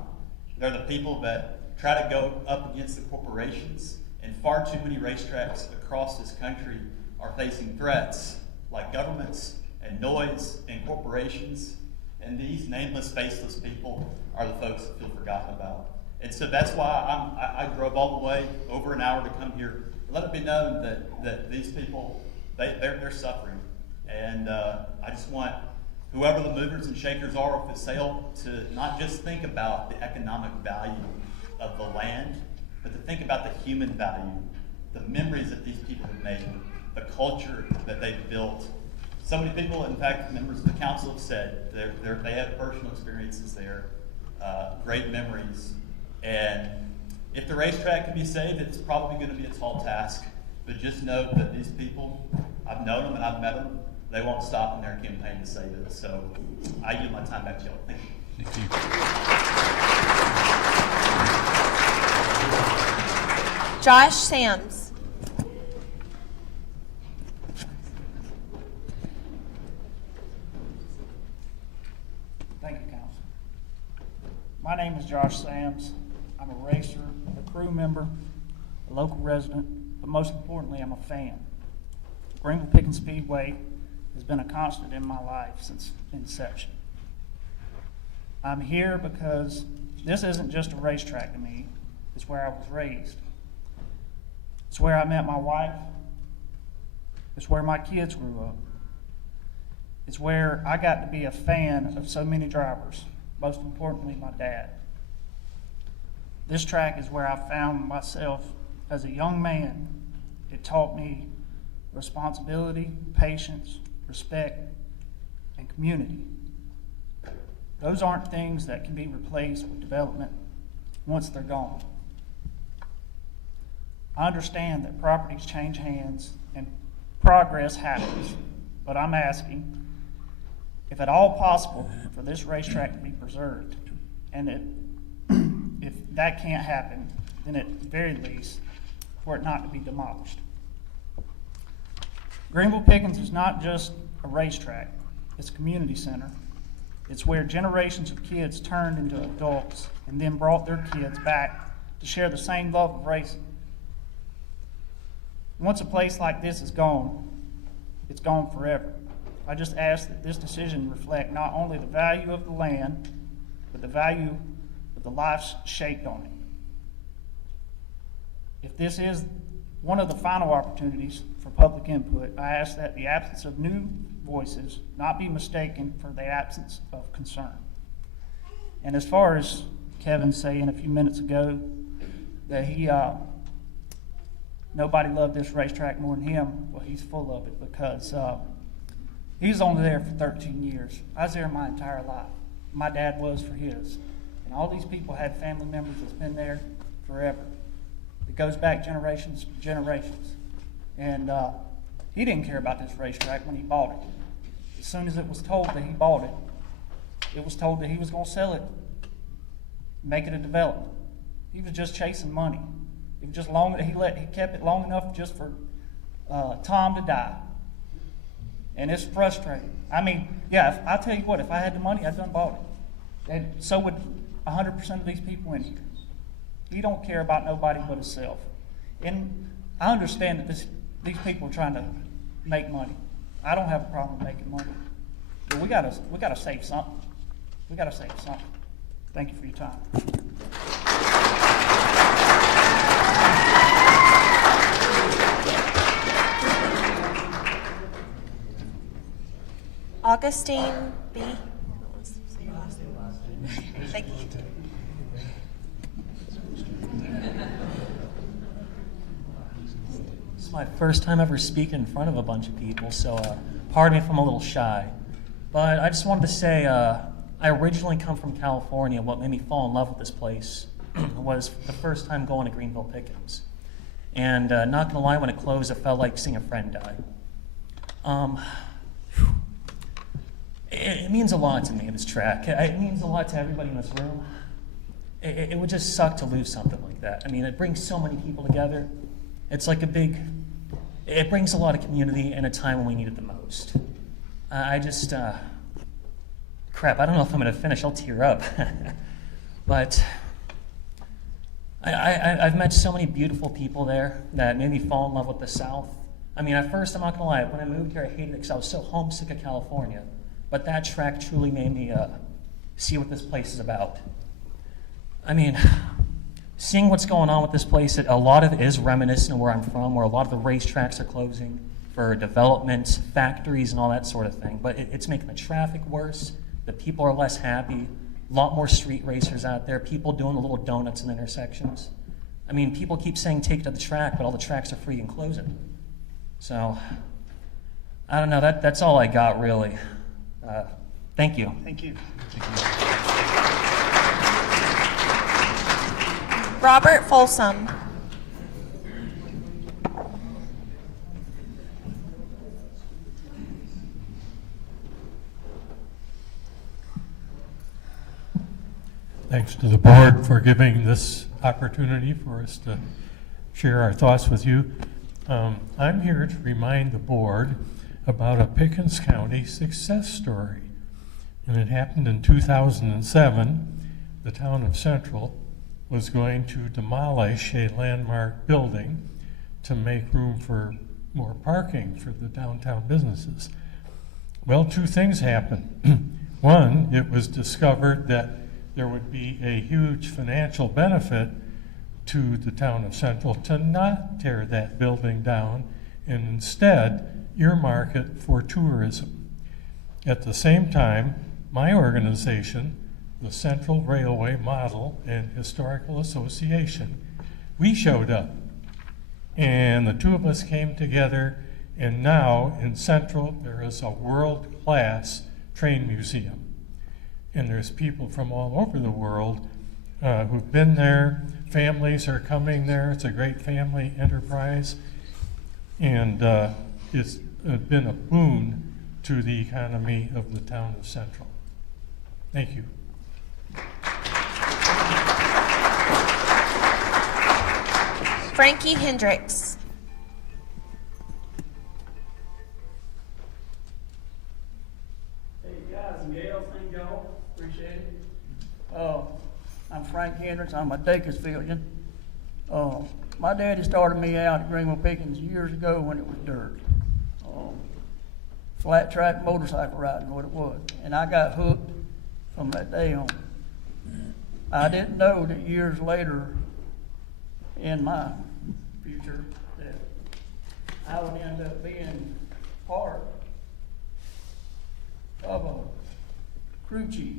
They're the people that try to go up against the corporations, and far too many racetracks across this country are facing threats like governments and noise and corporations, And these nameless, faceless people are the folks that feel forgotten about. And so that's why I drove all the way over an hour to come here. Let it be known that these people, they're suffering. And I just want whoever the movers and shakers are of the sale to not just think about the economic value of the land, but to think about the human value, the memories that these people have made, the culture that they've built. So many people, in fact, members of the council have said they have personal experiences there, great memories. And if the racetrack can be saved, it's probably going to be a tall task. But just know that these people, I've known them and I've met them, they won't stop in their campaign to save it. So I yield my time back to y'all. Thank you. Thank you. Josh Sams. Thank you, Council. My name is Josh Sams. I'm a racer, a crew member, a local resident, but most importantly, I'm a fan. Greenville Pickens Speedway has been a constant in my life since inception. I'm here because this isn't just a racetrack to me. It's where I was raised. It's where I met my wife. It's where my kids grew up. It's where I got to be a fan of so many drivers, most importantly, my dad. This track is where I found myself as a young man. It taught me responsibility, patience, respect, and community. Those aren't things that can be replaced with development once they're gone. I understand that properties change hands and progress happens, but I'm asking if at all possible for this racetrack to be preserved, and if that can't happen, then at the very least, for it not to be demolished. Greenville Pickens is not just a racetrack, it's a community center. It's where generations of kids turned into adults and then brought their kids back to share the same love of racing. Once a place like this is gone, it's gone forever. I just ask that this decision reflect not only the value of the land, but the value of the lives shaped on it. If this is one of the final opportunities for public input, I ask that the absence of new voices not be mistaken for the absence of concern. And as far as Kevin saying a few minutes ago that nobody loved this racetrack more than him, well, he's full of it because he was only there for 13 years. I was there my entire life. My dad was for his. And all these people had family members that's been there forever. It goes back generations to generations. And he didn't care about this racetrack when he bought it. As soon as it was told that he bought it, it was told that he was going to sell it, make it a development. He was just chasing money. It was just he kept it long enough just for Tom to die. And it's frustrating. I mean, yeah, I'll tell you what, if I had the money, I'd done bought it. And so would 100% of these people in here. He don't care about nobody but himself. And I understand that these people are trying to make money. I don't have a problem making money. But we gotta save something. We gotta save something. Thank you for your time. Augustine B. Thank you. This is my first time ever speaking in front of a bunch of people, so pardon me if I'm a little shy. But I just wanted to say I originally come from California. What made me fall in love with this place was the first time going to Greenville Pickens. And not gonna lie, when it closed, it felt like seeing a friend die. It means a lot to me, this track. It means a lot to everybody in this room. It would just suck to lose something like that. I mean, it brings so many people together. It's like it brings a lot of community in a time when we need it the most. Crap, I don't know if I'm gonna finish, I'll tear up. But I've met so many beautiful people there that made me fall in love with the South. I mean, at first, I'm not gonna lie, when I moved here, I hated it because I was so homesick of California. but that track truly made me see what this place is about. I mean, seeing what's going on with this place, a lot of it is reminiscent of where I'm from, where a lot of the racetracks are closing for development, factories, and all that sort of thing. But it's making the traffic worse. The people are less happy. A lot more street racers out there. People doing the little donuts in intersections. I mean, people keep saying take it to the track, but all the tracks are free and closing. So, I don't know. That's all I got, really. Thank you. Thank you. Robert Folsom. Thanks to the board for giving this opportunity for us to share our thoughts with you. I'm here to remind the board about a Pickens County success story. And it happened in 2007. The town of Central was going to demolish a landmark building to make room for more parking for the downtown businesses. Well, two things happened. One, it was discovered that there would be a huge financial benefit to the town of Central to not tear that building down and instead earmark it for tourism. At the same time, my organization, the Central Railway Model and Historical Association, we showed up. And the two of us came together, and now in Central there is a world-class train museum. And there's people from all over the world who've been there. Families are coming there. It's a great family enterprise. And it's been a boon to the economy of the town of Central. Thank you. Frankie Hendricks. Hey guys and gals, thank y'all. Appreciate it. I'm Frank Hendricks. I'm a Dacusvillian. My daddy started me out at Greenville Pickens years ago when it was dirt. Flat track motorcycle riding, what it was. And I got hooked from that day on. I didn't know that years later in my future that I would end up being part of a crew chief.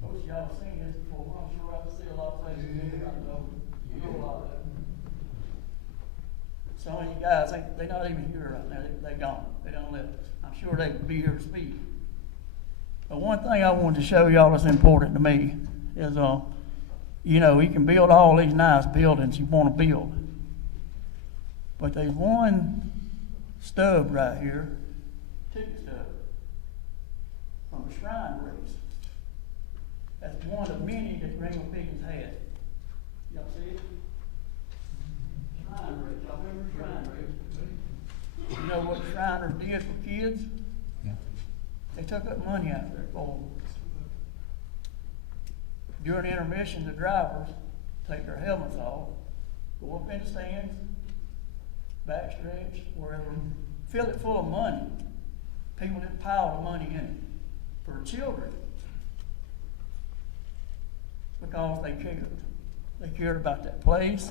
Most of y'all seen this before. I'm sure I've seen a lot of places here. I know a lot of them. Some of you guys, they're not even here right now. They're gone. They don't live. I'm sure they would be here to speak. But one thing I wanted to show y'all that's important to me is, you know, you can build all these nice buildings you want to build. But there's one stub right here, ticket stub, from a shrine race. That's one of many that Greenville Pickens had. Y'all see it? Shrine race. Y'all remember shrine race? You know what Shriners did for kids? They took up money out of their fold. During intermission, the drivers take their helmets off, go up in the stands, backstretch, wherever, fill it full of money. People didn't pile the money in it for children because they cared. They cared about that place.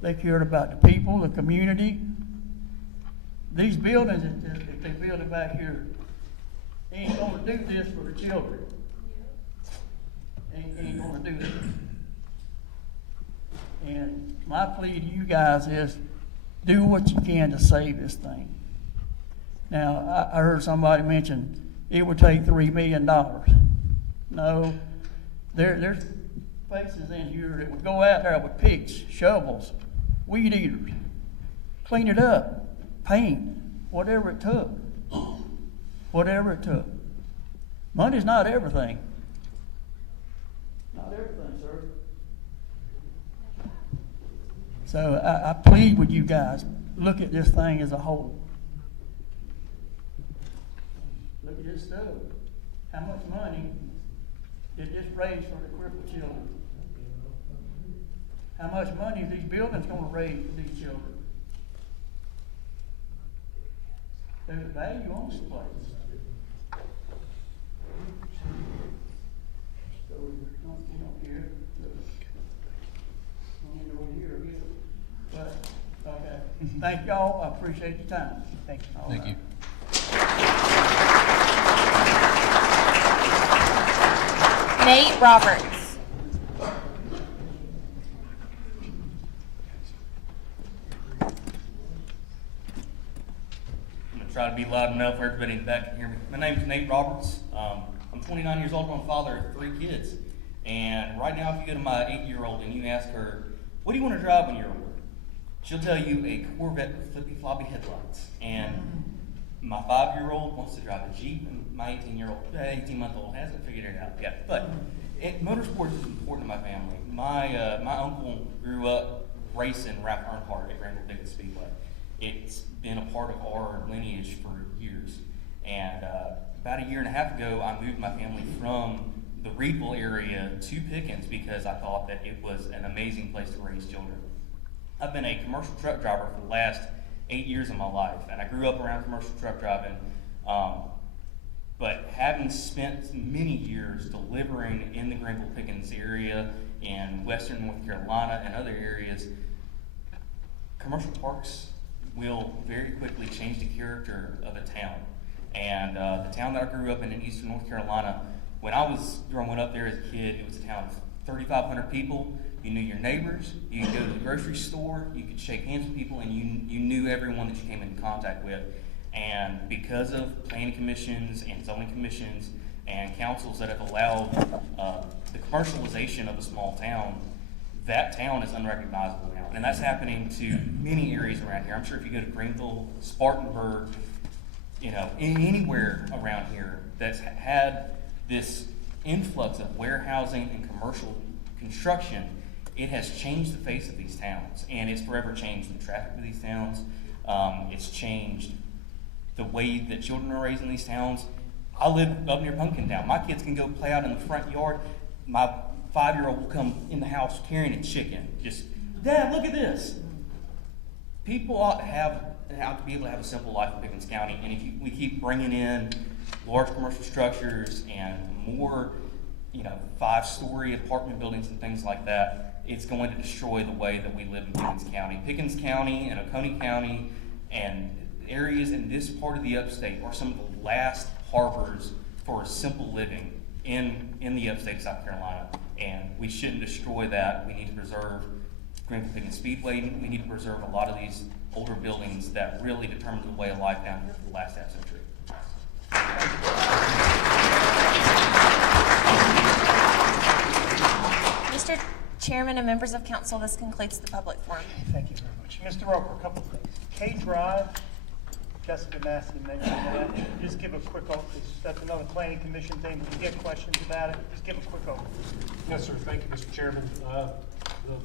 They cared about the people, the community. These buildings, if they build it back here, they ain't gonna do this for the children. Ain't gonna do that. And my plea to you guys is, do what you can to save this thing. Now, I heard somebody mention it would take $3 million. No, there's places in here that would go out there with picks, shovels, weed eaters, clean it up, paint, whatever it took. Whatever it took. Money's not everything. Not everything, sir. So I plead with you guys, look at this thing as a whole. Look at this stuff. How much money did this raise for the crippled children? How much money is these buildings going to raise for these children? There's value on this place. So you don't care. I don't know here again. But, okay. Thank y'all. I appreciate your time. Thank you. All Thank right. you. Nate Roberts. I'm gonna try to be loud enough for everybody in the back can hear me. My name's Nate Roberts. I'm 29 years old. I'm a father of 3 kids. And right now, if you go to my 8-year-old and you ask her, what do you want to drive when you're older? She'll tell you a Corvette with flippy floppy headlights. And my 5-year-old wants to drive a Jeep, and my 18-month-old hasn't figured it out yet. But motorsports is important to my family. My uncle grew up racing Ralph Earnhardt at Greenville Pickens Speedway. It's been a part of our lineage for years. And about a year and a half ago, I moved my family from the Reedville area to Pickens because I thought that it was an amazing place to raise children. I've been a commercial truck driver for the last 8 years of my life, and I grew up around commercial truck driving. But having spent many years delivering in the Greenville Pickens area, in western North Carolina and other areas, commercial parks will very quickly change the character of a town. And the town that I grew up in eastern North Carolina, when I was growing up there as a kid, it was a town of 3,500 people. You knew your neighbors, you could go to the grocery store, you could shake hands with people, and you knew everyone that you came into contact with. And because of planning commissions and zoning commissions and councils that have allowed the commercialization of a small town, that town is unrecognizable now. And that's happening to many areas around here. I'm sure if you go to Greenville, Spartanburg, anywhere around here that's had this influx of warehousing and commercial construction, it has changed the face of these towns, and it's forever changed the traffic of these towns. It's changed the way that children are raised in these towns. I live up near Pumpkin Town. My kids can go play out in the front yard. My 5-year-old will come in the house carrying a chicken. Just, Dad, look at this. People ought to be able to have a simple life in Pickens County, and if we keep bringing in large commercial structures and more, 5-story apartment buildings and things like that, it's going to destroy the way that we live in Pickens County. Pickens County and Oconee County and areas in this part of the upstate are some of the last harbors for simple living in the upstate of South Carolina, and we shouldn't destroy that. We need to preserve Greenville Pickens Speedway. We need to preserve a lot of these older buildings that really determined the way of life down here for the last half-century. Mr. Chairman and members of council, this concludes the public forum. Thank you very much. Mr. Roper, a couple of things. K Drive, Jessica Massey mentioned that. Just give a quick overview. That's another planning commission thing. If you get questions about it, just give a quick overview. Yes, sir. Thank you, Mr. Chairman. The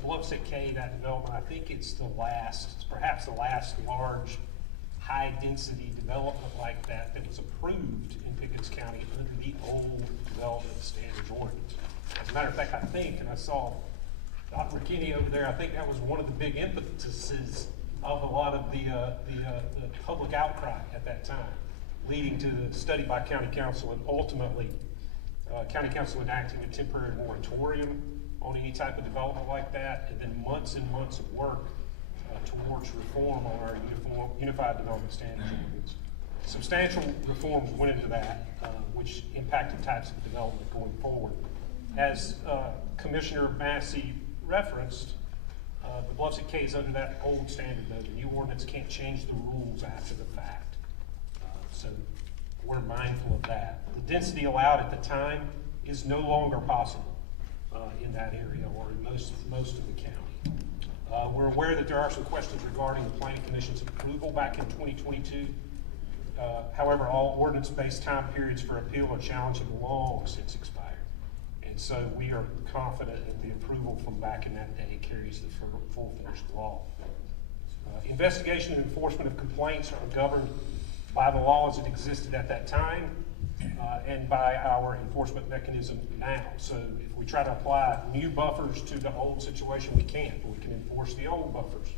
Biloxi K, that development, I think it's perhaps the last large, high-density development like that was approved in Pickens County under the old development standards ordinance. As a matter of fact, I think, and I saw Dr. McKinney over there, I think that was one of the big impetuses of a lot of the public outcry at that time, leading to the study by county council and ultimately county council enacting a temporary moratorium on any type of development like that, and then months and months of work towards reform on our unified development standards ordinance. Substantial reforms went into that, which impacted types of development going forward. As Commissioner Massey referenced, the Biloxi K is under that old standard, though. The new ordinance can't change the rules after the fact. So we're mindful of that. The density allowed at the time is no longer possible in that area or in most of the county. We're aware that there are some questions regarding the Planning Commission's approval back in 2022. However, all ordinance-based time periods for appeal or challenge have long since expired. And so we are confident that the approval from back in that day carries the full force of law. Investigation and enforcement of complaints are governed by the laws that existed at that time and by our enforcement mechanism now. So if we try to apply new buffers to the old situation, we can't, but we can enforce the old buffers.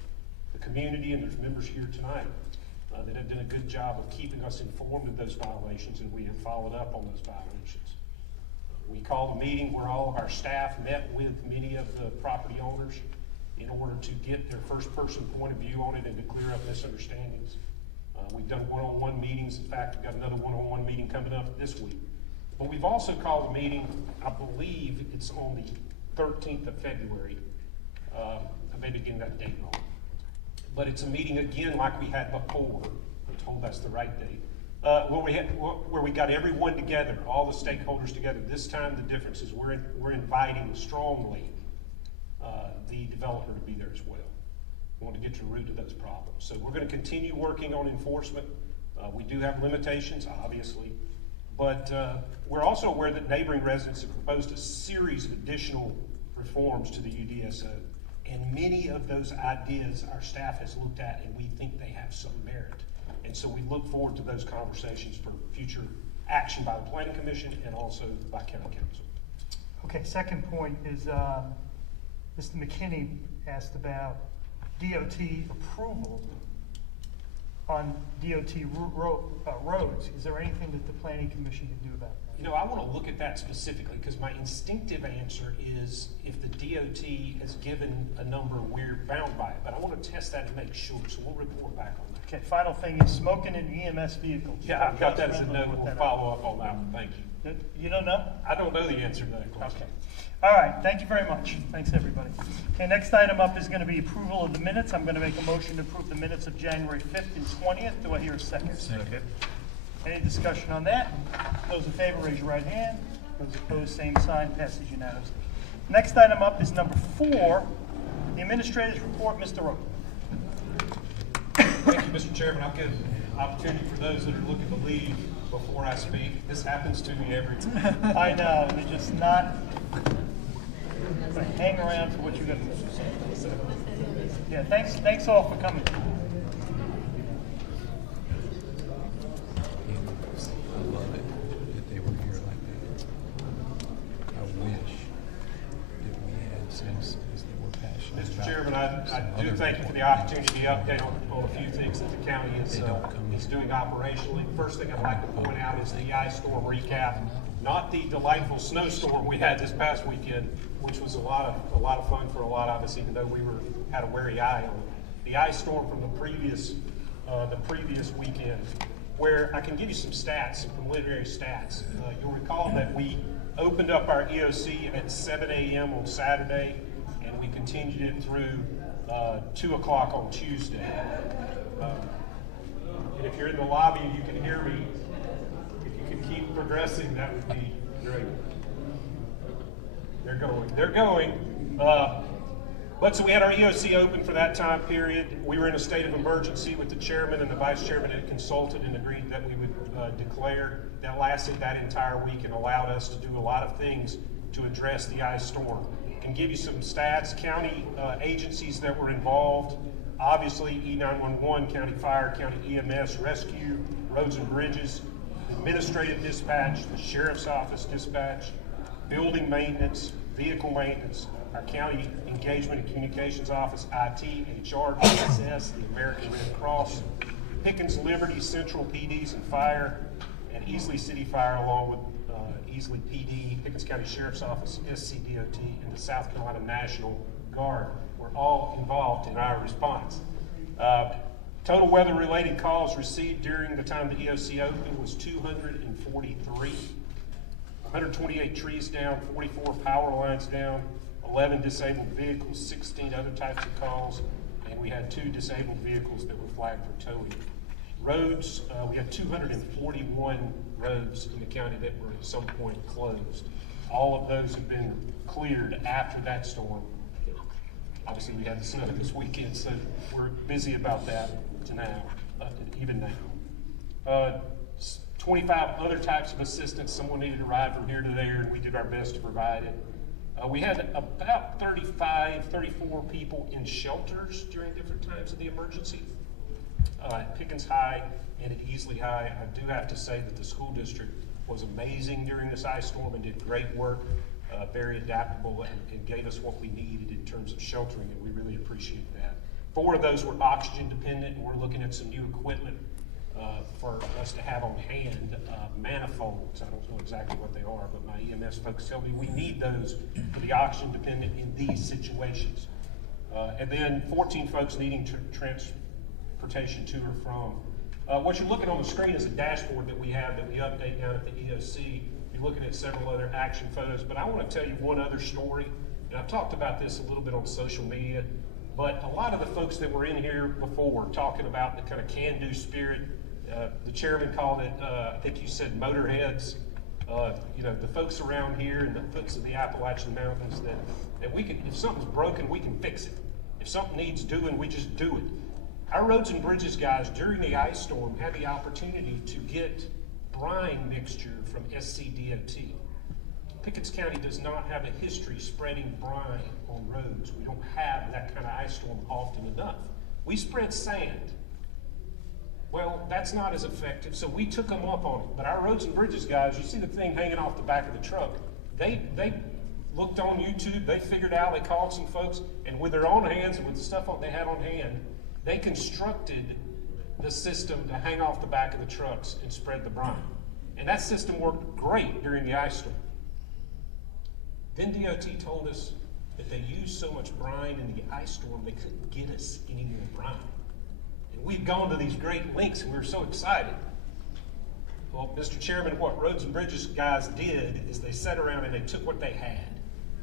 The community, and there's members here tonight, that have done a good job of keeping us informed of those violations, and we have followed up on those violations. We called a meeting where all of our staff met with many of the property owners in order to get their first-person point of view on it and to clear up misunderstandings. We've done one-on-one meetings. In fact, we've got another one-on-one meeting coming up this week. But we've also called a meeting, I believe it's on the 13th of February. I may be getting that date wrong. But it's a meeting again like we had before. I'm told that's the right date. Where we got everyone together, all the stakeholders together. This time the difference is we're inviting strongly the developer to be there as well. We want to get to the root of those problems. So we're going to continue working on enforcement. We do have limitations, obviously, but we're also aware that neighboring residents have proposed a series of additional reforms to the UDSO, and many of those ideas our staff has looked at, and we think they have some merit. And so we look forward to those conversations for future action by the Planning Commission and also by County Council. Okay, second point is Mr. McKinney asked about DOT approval on DOT roads. Is there anything that the Planning Commission can do about that? You know, I want to look at that specifically because my instinctive answer is if the DOT has given a number, we're bound by it. But I want to test that and make sure, so we'll report back on that. Okay, final thing is smoking in EMS vehicles. Yeah, I've got that as a note. We'll follow up on that one. Thank you. You don't know? I don't know the answer to that question. Okay. All right, thank you very much. Thanks, everybody. Okay, next item up is going to be approval of the minutes. I'm going to make a motion to approve the minutes of January 5th and 20th. Do I hear a second? Second. Any discussion on that? Those in favor, raise your right hand. Those opposed, same sign. Passes unanimously. Next item up is number 4, the administrator's report. Mr. Rowe. Thank you, Mr. Chairman. I'll give an opportunity for those that are looking to leave before I speak. This happens to me every time. I know, it's just not hang around for what you got to say. Yeah, thanks all for coming. I love it that they were here like that. I wish that we had citizens that were passionate. Mr. Chairman, I do thank you for the opportunity to update on a few things that the county is doing operationally. First thing I'd like to point out is the ice storm recap, not the delightful snowstorm we had this past weekend, which was a lot of fun for a lot of us, even though we had a wary eye on it. The ice storm from the previous weekend, where I can give you some stats, some preliminary stats. You'll recall that we opened up our EOC at 7 a.m. on Saturday, and we continued it through 2 o'clock on Tuesday. And if you're in the lobby and you can hear me, if you could keep progressing, that would be great. They're going. But so we had our EOC open for that time period. We were in a state of emergency with the chairman and the vice chairman had consulted and agreed that we would declare. That lasted that entire week and allowed us to do a lot of things to address the ice storm. I can give you some stats. County agencies that were involved, obviously E911, County Fire, County EMS, Rescue, Roads and Bridges, Administrative Dispatch, the Sheriff's Office Dispatch, Building Maintenance, Vehicle Maintenance, our County Engagement and Communications Office, IT, HR, DSS, the American Red Cross, Pickens, Liberty, Central PDs and Fire, and Easley City Fire, along with Easley PD, Pickens County Sheriff's Office, SCDOT, and the South Carolina National Guard were all involved in our response. Total weather-related calls received during the time the EOC opened was 243. 128 trees down, 44 power lines down, 11 disabled vehicles, 16 other types of calls, and we had 2 disabled vehicles that were flagged for towing. Roads, we had 241 roads in the county that were at some point closed. All of those have been cleared after that storm. Obviously, we had the snow this weekend, so we're busy about that to now, even now. 25 other types of assistance. Someone needed a ride from here to there, and we did our best to provide it. We had about 34 people in shelters during different times of the emergency. At Pickens High and at Easley High, I do have to say that the school district was amazing during this ice storm and did great work, very adaptable, and gave us what we needed in terms of sheltering, and we really appreciate that. 4 of those were oxygen dependent, and we're looking at some new equipment for us to have on hand, manifolds. I don't know exactly what they are, but my EMS folks tell me we need those for the oxygen dependent in these situations. And then 14 folks needing transportation to or from. What you're looking on the screen is a dashboard that we have that we update down at the EOC. You're looking at several other action photos, but I want to tell you one other story. And I've talked about this a little bit on social media, but a lot of the folks that were in here before talking about the kind of can-do spirit, the chairman called it, I think you said motorheads. You know, the folks around here in the foots of the Appalachian Mountains that we can, if something's broken, we can fix it. If something needs doing, we just do it. Our roads and bridges guys during the ice storm had the opportunity to get brine mixture from SCDOT. Pickens County does not have a history spreading brine on roads. We don't have that kind of ice storm often enough. We spread sand. Well, that's not as effective, so we took them up on it. But our roads and bridges guys, you see the thing hanging off the back of the truck, they looked on YouTube, they figured out, they called some folks, and with their own hands and with the stuff they had on hand, they constructed the system to hang off the back of the trucks and spread the brine. And that system worked great during the ice storm. Then DOT told us that they used so much brine in the ice storm, they couldn't get us any more brine. And we've gone to these great lengths, and we were so excited. Well, Mr. Chairman, what roads and bridges guys did is they sat around and they took what they had.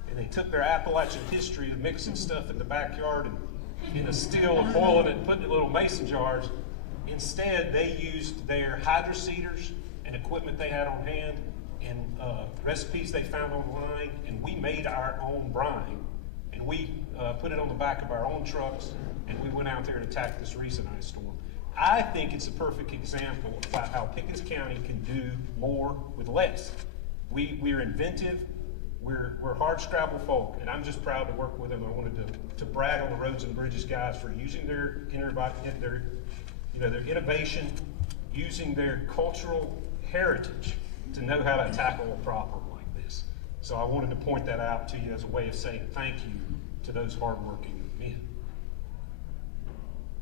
And they took their Appalachian history of mixing stuff in the backyard and in a still and boiling it and putting it in little mason jars. Instead, they used their hydroseeders and equipment they had on hand and recipes they found online, and we made our own brine. And we put it on the back of our own trucks, and we went out there and attacked this recent ice storm. I think it's a perfect example of how Pickens County can do more with less. We're inventive, we're hard scrabble folk, and I'm just proud to work with them. I wanted to brag on the roads and bridges guys for using their innovation, using their cultural heritage to know how to tackle a problem like this. So I wanted to point that out to you as a way of saying thank you to those hardworking men.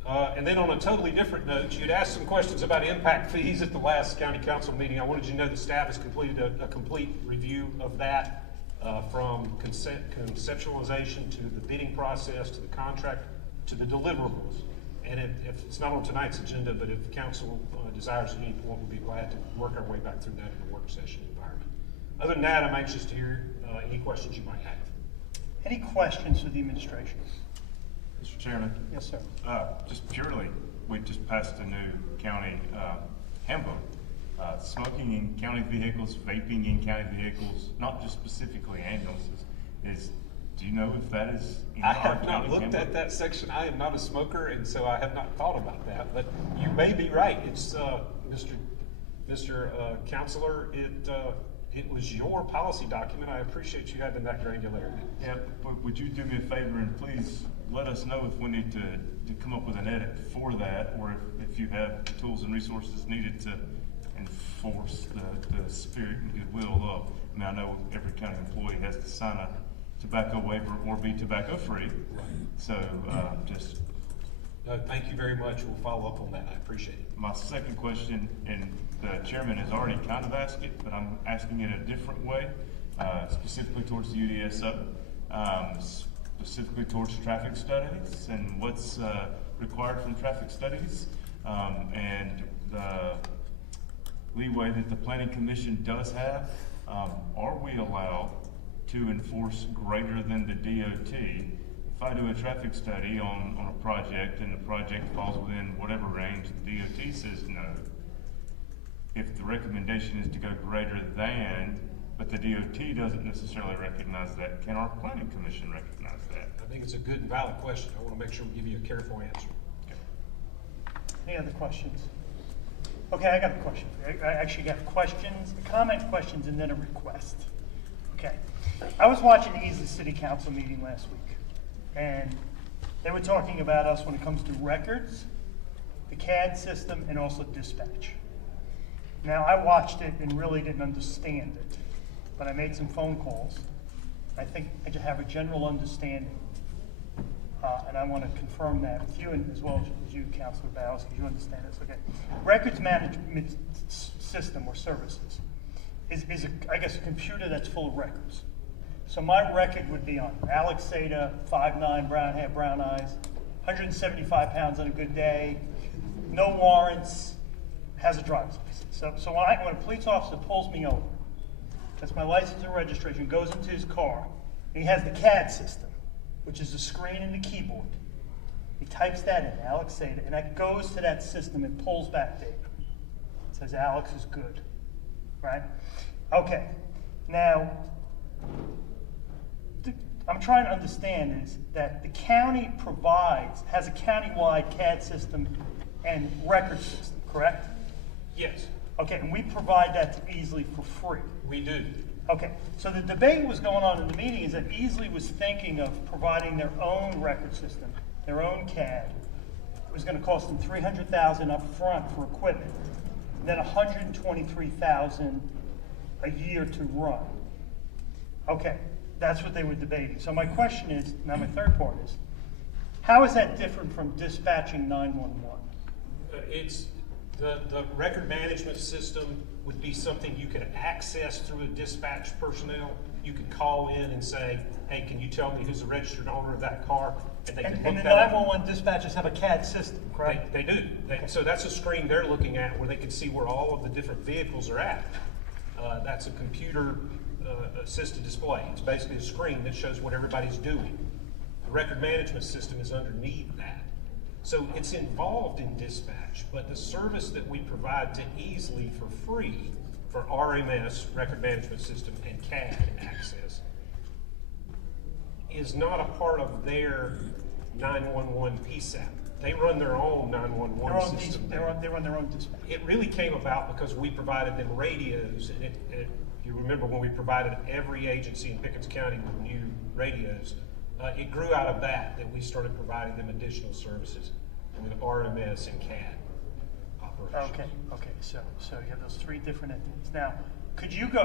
And then on a totally different note, you'd asked some questions about impact fees at the last county council meeting. I wanted you to know the staff has completed a complete review of that, from conceptualization to the bidding process, to the contract, to the deliverables. And if it's not on tonight's agenda, but if council desires at any point, we'll be glad to work our way back through that in a work session environment. Other than that, I'm anxious to hear any questions you might have. Any questions for the administration? Mr. Chairman? Yes, sir. Just purely, we just passed a new county handbook. Smoking in county vehicles, vaping in county vehicles, not just specifically ambulances, do you know if that is in I our have not county looked handbook? at that section. I am not a smoker, and so I have not thought about that. But you may be right. It's Mr. Counselor. It was your policy document. I appreciate you having that granularity. Yeah, but would you do me a favor and please let us know if we need to come up with an edit for that, or if you have the tools and resources needed to enforce the spirit and goodwill of. I mean, I know every county employee has to sign a tobacco waiver or be tobacco free. So just. Thank you very much. We'll follow up on that. I appreciate it. My second question, and the chairman has already kind of asked it, but I'm asking it a different way, specifically towards the UDSO, specifically towards traffic studies and what's required from traffic studies, and the leeway that the Planning Commission does have. Are we allowed to enforce greater than the DOT? If I do a traffic study on a project and the project falls within whatever range, the DOT says no. If the recommendation is to go greater than, but the DOT doesn't necessarily recognize that, can our Planning Commission recognize that? I think it's a good and valid question. I want to make sure we give you a careful answer. Any other questions? Okay, I got a question for you. I actually got questions, comment, questions, and then a request. Okay. I was watching the Easley City Council meeting last week, and they were talking about us when it comes to records, the CAD system, and also dispatch. Now, I watched it and really didn't understand it, but I made some phone calls. I think I just have a general understanding. and I want to confirm that with you and as well as you, Councilor Bowers, because you understand this, okay? Records management system or services is I guess, a computer that's full of records. So my record would be on Alex Seda, 5'9", brown hair, brown eyes, 175 pounds on a good day, no warrants, has a driver's license. So when a police officer pulls me over, that's my license and registration, goes into his car, and he has the CAD system, which is the screen and the keyboard. He types that in, Alex Seda, and that goes to that system and pulls back data. It says Alex is good, right? Okay, now, I'm trying to understand is that the county has a county-wide CAD system and record system, correct? Yes. Okay, and we provide that to Easley for free. We do. Okay, so the debate was going on in the meeting is that Easley was thinking of providing their own record system, their own CAD. It was going to cost them $300,000 up front for equipment, and then $123,000 a year to run. Okay, that's what they were debating. So my question is, now my third part is, how is that different from dispatching 911? It's the record management system would be something you could access through a dispatch personnel. You could call in and say, hey, can you tell me who's the registered owner of that car? And they can hook And the that up. 911 dispatchers have a CAD system, correct? They do. So that's a screen they're looking at where they can see where all of the different vehicles are at. That's a computer assisted display. It's basically a screen that shows what everybody's doing. The record management system is underneath that. So it's involved in dispatch, but the service that we provide to Easley for free for RMS, record management system, and CAD access is not a part of their 911 PSAP. They run their own 911 system. They run their own dispatch. It really came about because we provided them radios, and you remember when we provided every agency in Pickens County with new radios, it grew out of that we started providing them additional services with RMS and CAD operations. Okay, so you have those three different entities. Now,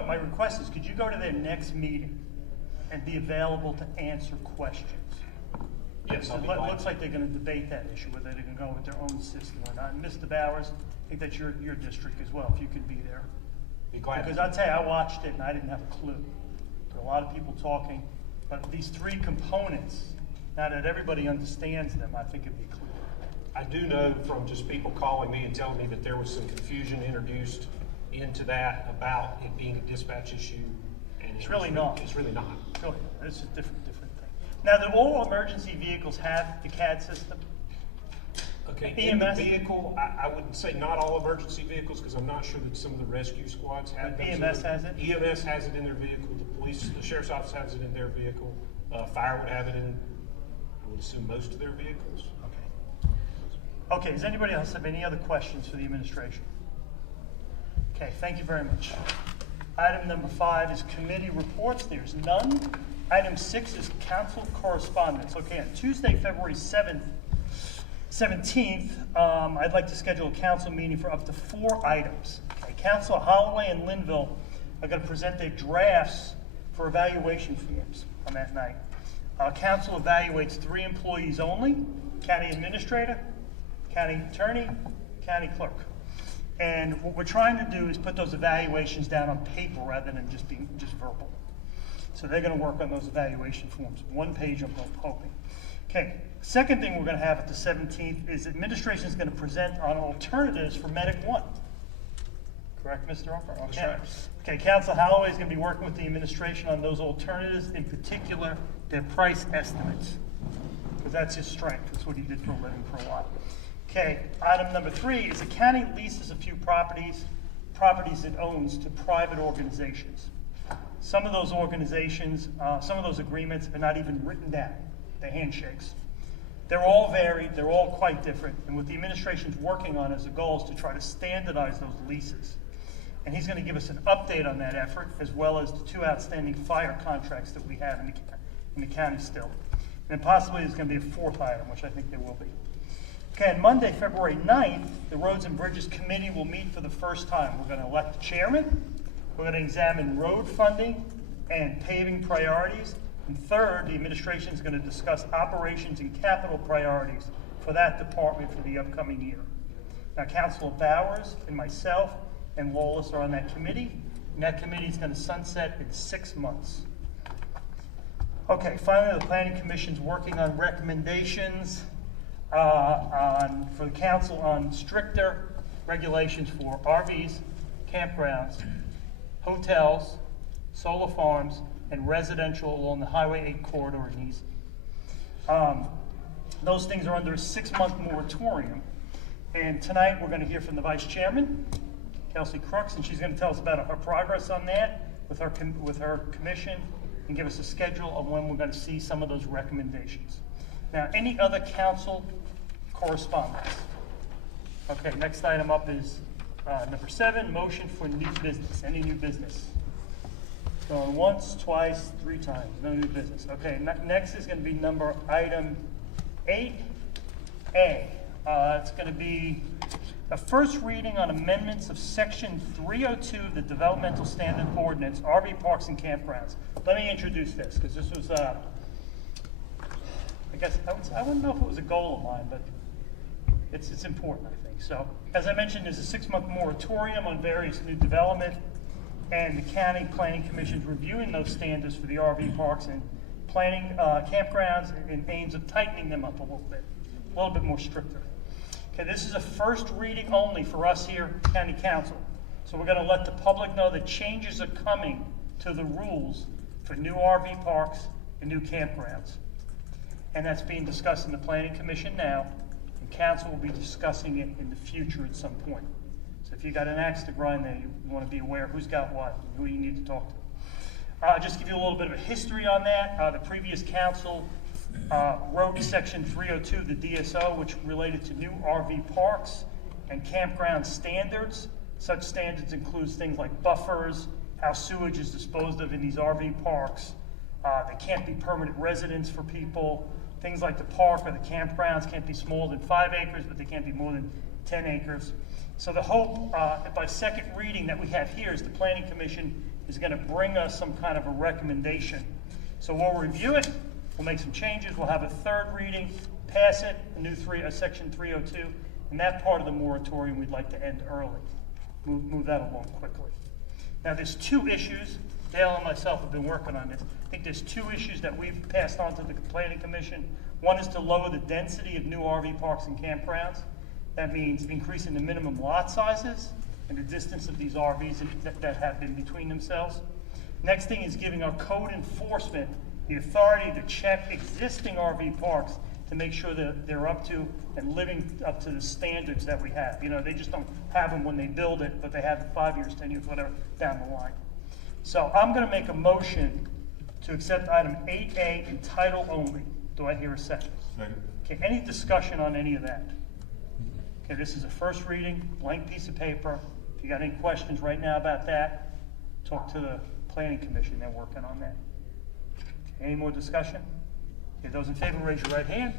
my request is, could you go to their next meeting and be available to answer questions? Yes, It looks like they're going to debate that issue, whether they're going to go with their own system or not. And Mr. Bowers, I think that's your district as well, if you could be there. Be glad. Because I'll tell you, I watched it and I didn't have a clue. There were a lot of people talking, but these three components, now that everybody understands them, I think it'd be clear. I do know from just people calling me and telling me that there was some confusion introduced into that about it being a dispatch issue. And It's really not. It's really not. Really, this is a different thing. Now, do all emergency vehicles have the CAD system? Okay, EMS? in the vehicle, I would say not all emergency vehicles, because I'm not sure that some of the rescue squads have that. EMS has it? EMS has it in their vehicle, the sheriff's office has it in their vehicle, fire would have it in, I would assume, most of their vehicles. Okay, does anybody else have any other questions for the administration? Okay, thank you very much. Item number 5 is committee reports. There's none. Item 6 is council correspondence. Okay, on Tuesday, February 17th, I'd like to schedule a council meeting for up to 4 items. Okay, Councilor Holloway and Linville are going to present their drafts for evaluation forms on that night. Council evaluates 3 employees only: county administrator, county attorney, county clerk. And what we're trying to do is put those evaluations down on paper rather than just being verbal. So they're going to work on those evaluation forms. 1 page, I'm hoping. Okay, second thing we're going to have at the 17th is administration is going to present on alternatives for Medic 1. Correct, Mr. Harper? Okay. That's right. Okay, Council Holloway is going to be working with the administration on those alternatives, in particular, their price estimates. Because that's his strength. That's what he did for a living for a while. Okay, item number 3 is the county leases a few properties it owns to private organizations. Some of those organizations, some of those agreements are not even written down. They're handshakes. They're all varied, they're all quite different, and what the administration's working on as a goal is to try to standardize those leases. And he's going to give us an update on that effort, as well as the 2 outstanding fire contracts that we have in the county still. And possibly there's going to be a 4th item, which I think there will be. Okay, on Monday, February 9th, the Roads and Bridges Committee will meet for the first time. We're going to elect the chairman, we're going to examine road funding and paving priorities, And third, the administration is going to discuss operations and capital priorities for that department for the upcoming year. Now, Councilor Bowers and myself and Wallace are on that committee, and that committee is going to sunset in 6 months. Okay, finally, the Planning Commission's working on recommendations for the council on stricter regulations for RVs, campgrounds, hotels, solar farms, and residential along the Highway 8 corridor in Easton. Those things are under a 6-month moratorium. And tonight we're going to hear from the Vice Chairman, Kelsey Crooks, and she's going to tell us about her progress on that with her commission and give us a schedule of when we're going to see some of those recommendations. Now, any other council correspondence? Okay, next item up is number 7, motion for new business. Any new business? Going once, twice, 3 times. No new business. Okay, next is going to be item 8A. It's going to be a first reading on amendments of Section 302 of the Developmental Standard Ordinance, RV parks and campgrounds. Let me introduce this, because this was, I wouldn't know if it was a goal of mine, but it's important, I think. So, as I mentioned, there's a 6-month moratorium on various new development, and the County Planning Commission's reviewing those standards for the RV parks and planning campgrounds in aims of tightening them up a little bit more stricter. Okay, this is a first reading only for us here, County Council. So we're going to let the public know that changes are coming to the rules for new RV parks and new campgrounds. And that's being discussed in the Planning Commission now, and Council will be discussing it in the future at some point. So if you got an axe to grind there, you want to be aware of who's got what and who you need to talk to. Just give you a little bit of a history on that. The previous council wrote Section 302 of the DSO, which related to new RV parks and campground standards. Such standards includes things like buffers, how sewage is disposed of in these RV parks. They can't be permanent residence for people. Things like the park or the campgrounds can't be smaller than 5 acres, but they can't be more than 10 acres. So the hope by second reading that we have here is the Planning Commission is going to bring us some kind of a recommendation. So we'll review it, we'll make some changes, we'll have a third reading, pass it, Section 302, and that part of the moratorium we'd like to end early. Move that along quickly. Now there's 2 issues. Dale and myself have been working on this. I think there's 2 issues that we've passed on to the Planning Commission. One is to lower the density of new RV parks and campgrounds. That means increasing the minimum lot sizes and the distance of these RVs that have been between themselves. Next thing is giving our code enforcement the authority to check existing RV parks to make sure that they're up to and living up to the standards that we have. You know, they just don't have them when they build it, but they have it 5 years, 10 years, whatever, down the line. So I'm going to make a motion to accept item 8A in title only. Do I hear a second? Second. Okay, any discussion on any of that? Okay, this is a first reading, blank piece of paper. If you got any questions right now about that, talk to the Planning Commission. They're working on that. Okay, any more discussion? Okay, those in favor, raise your right hand.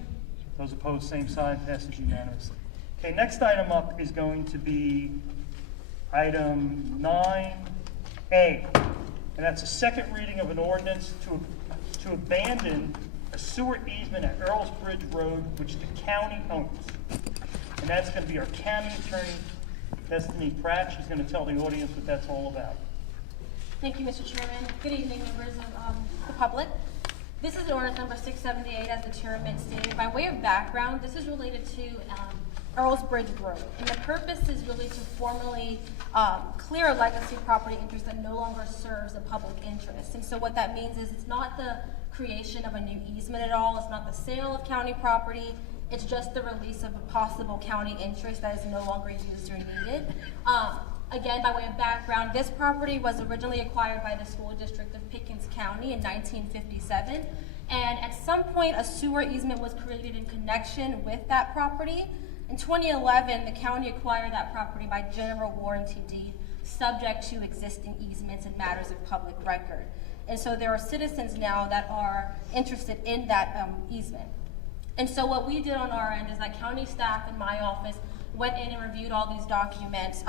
Those opposed, same sign. Passes unanimously. Okay, next item up is going to be item 9A, and that's a second reading of an ordinance to abandon a sewer easement at Earls Bridge Road, which the county owns. And that's going to be our county attorney, Destiny Pratt. She's going to tell the audience what that's all about. Thank you, Mr. Chairman. Good evening, members of the public. This is ordinance number 678, as the chairman stated. By way of background, this is related to Earls Bridge Road. And the purpose is really to formally clear a legacy property interest that no longer serves a public interest. And so what that means is it's not the creation of a new easement at all. It's not the sale of county property. It's just the release of a possible county interest that is no longer used or needed. Again, by way of background, this property was originally acquired by the school district of Pickens County in 1957. And at some point, a sewer easement was created in connection with that property. In 2011, the county acquired that property by general warranty deed, subject to existing easements and matters of public record. And so there are citizens now that are interested in that easement. And so what we did on our end is that county staff in my office went in and reviewed all these documents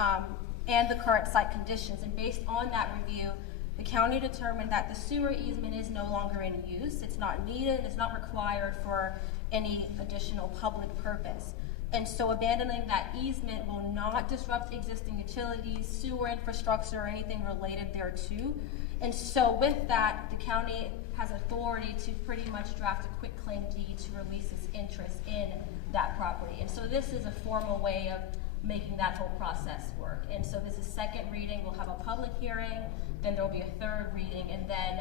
and the current site conditions. And based on that review, the county determined that the sewer easement is no longer in use. It's not needed, it's not required for any additional public purpose. And so abandoning that easement will not disrupt existing utilities, sewer infrastructure, or anything related thereto. And so with that, the county has authority to pretty much draft a quitclaim deed to release its interest in that property. And so this is a formal way of making that whole process work. And so this is second reading, we'll have a public hearing, then there'll be a third reading, and then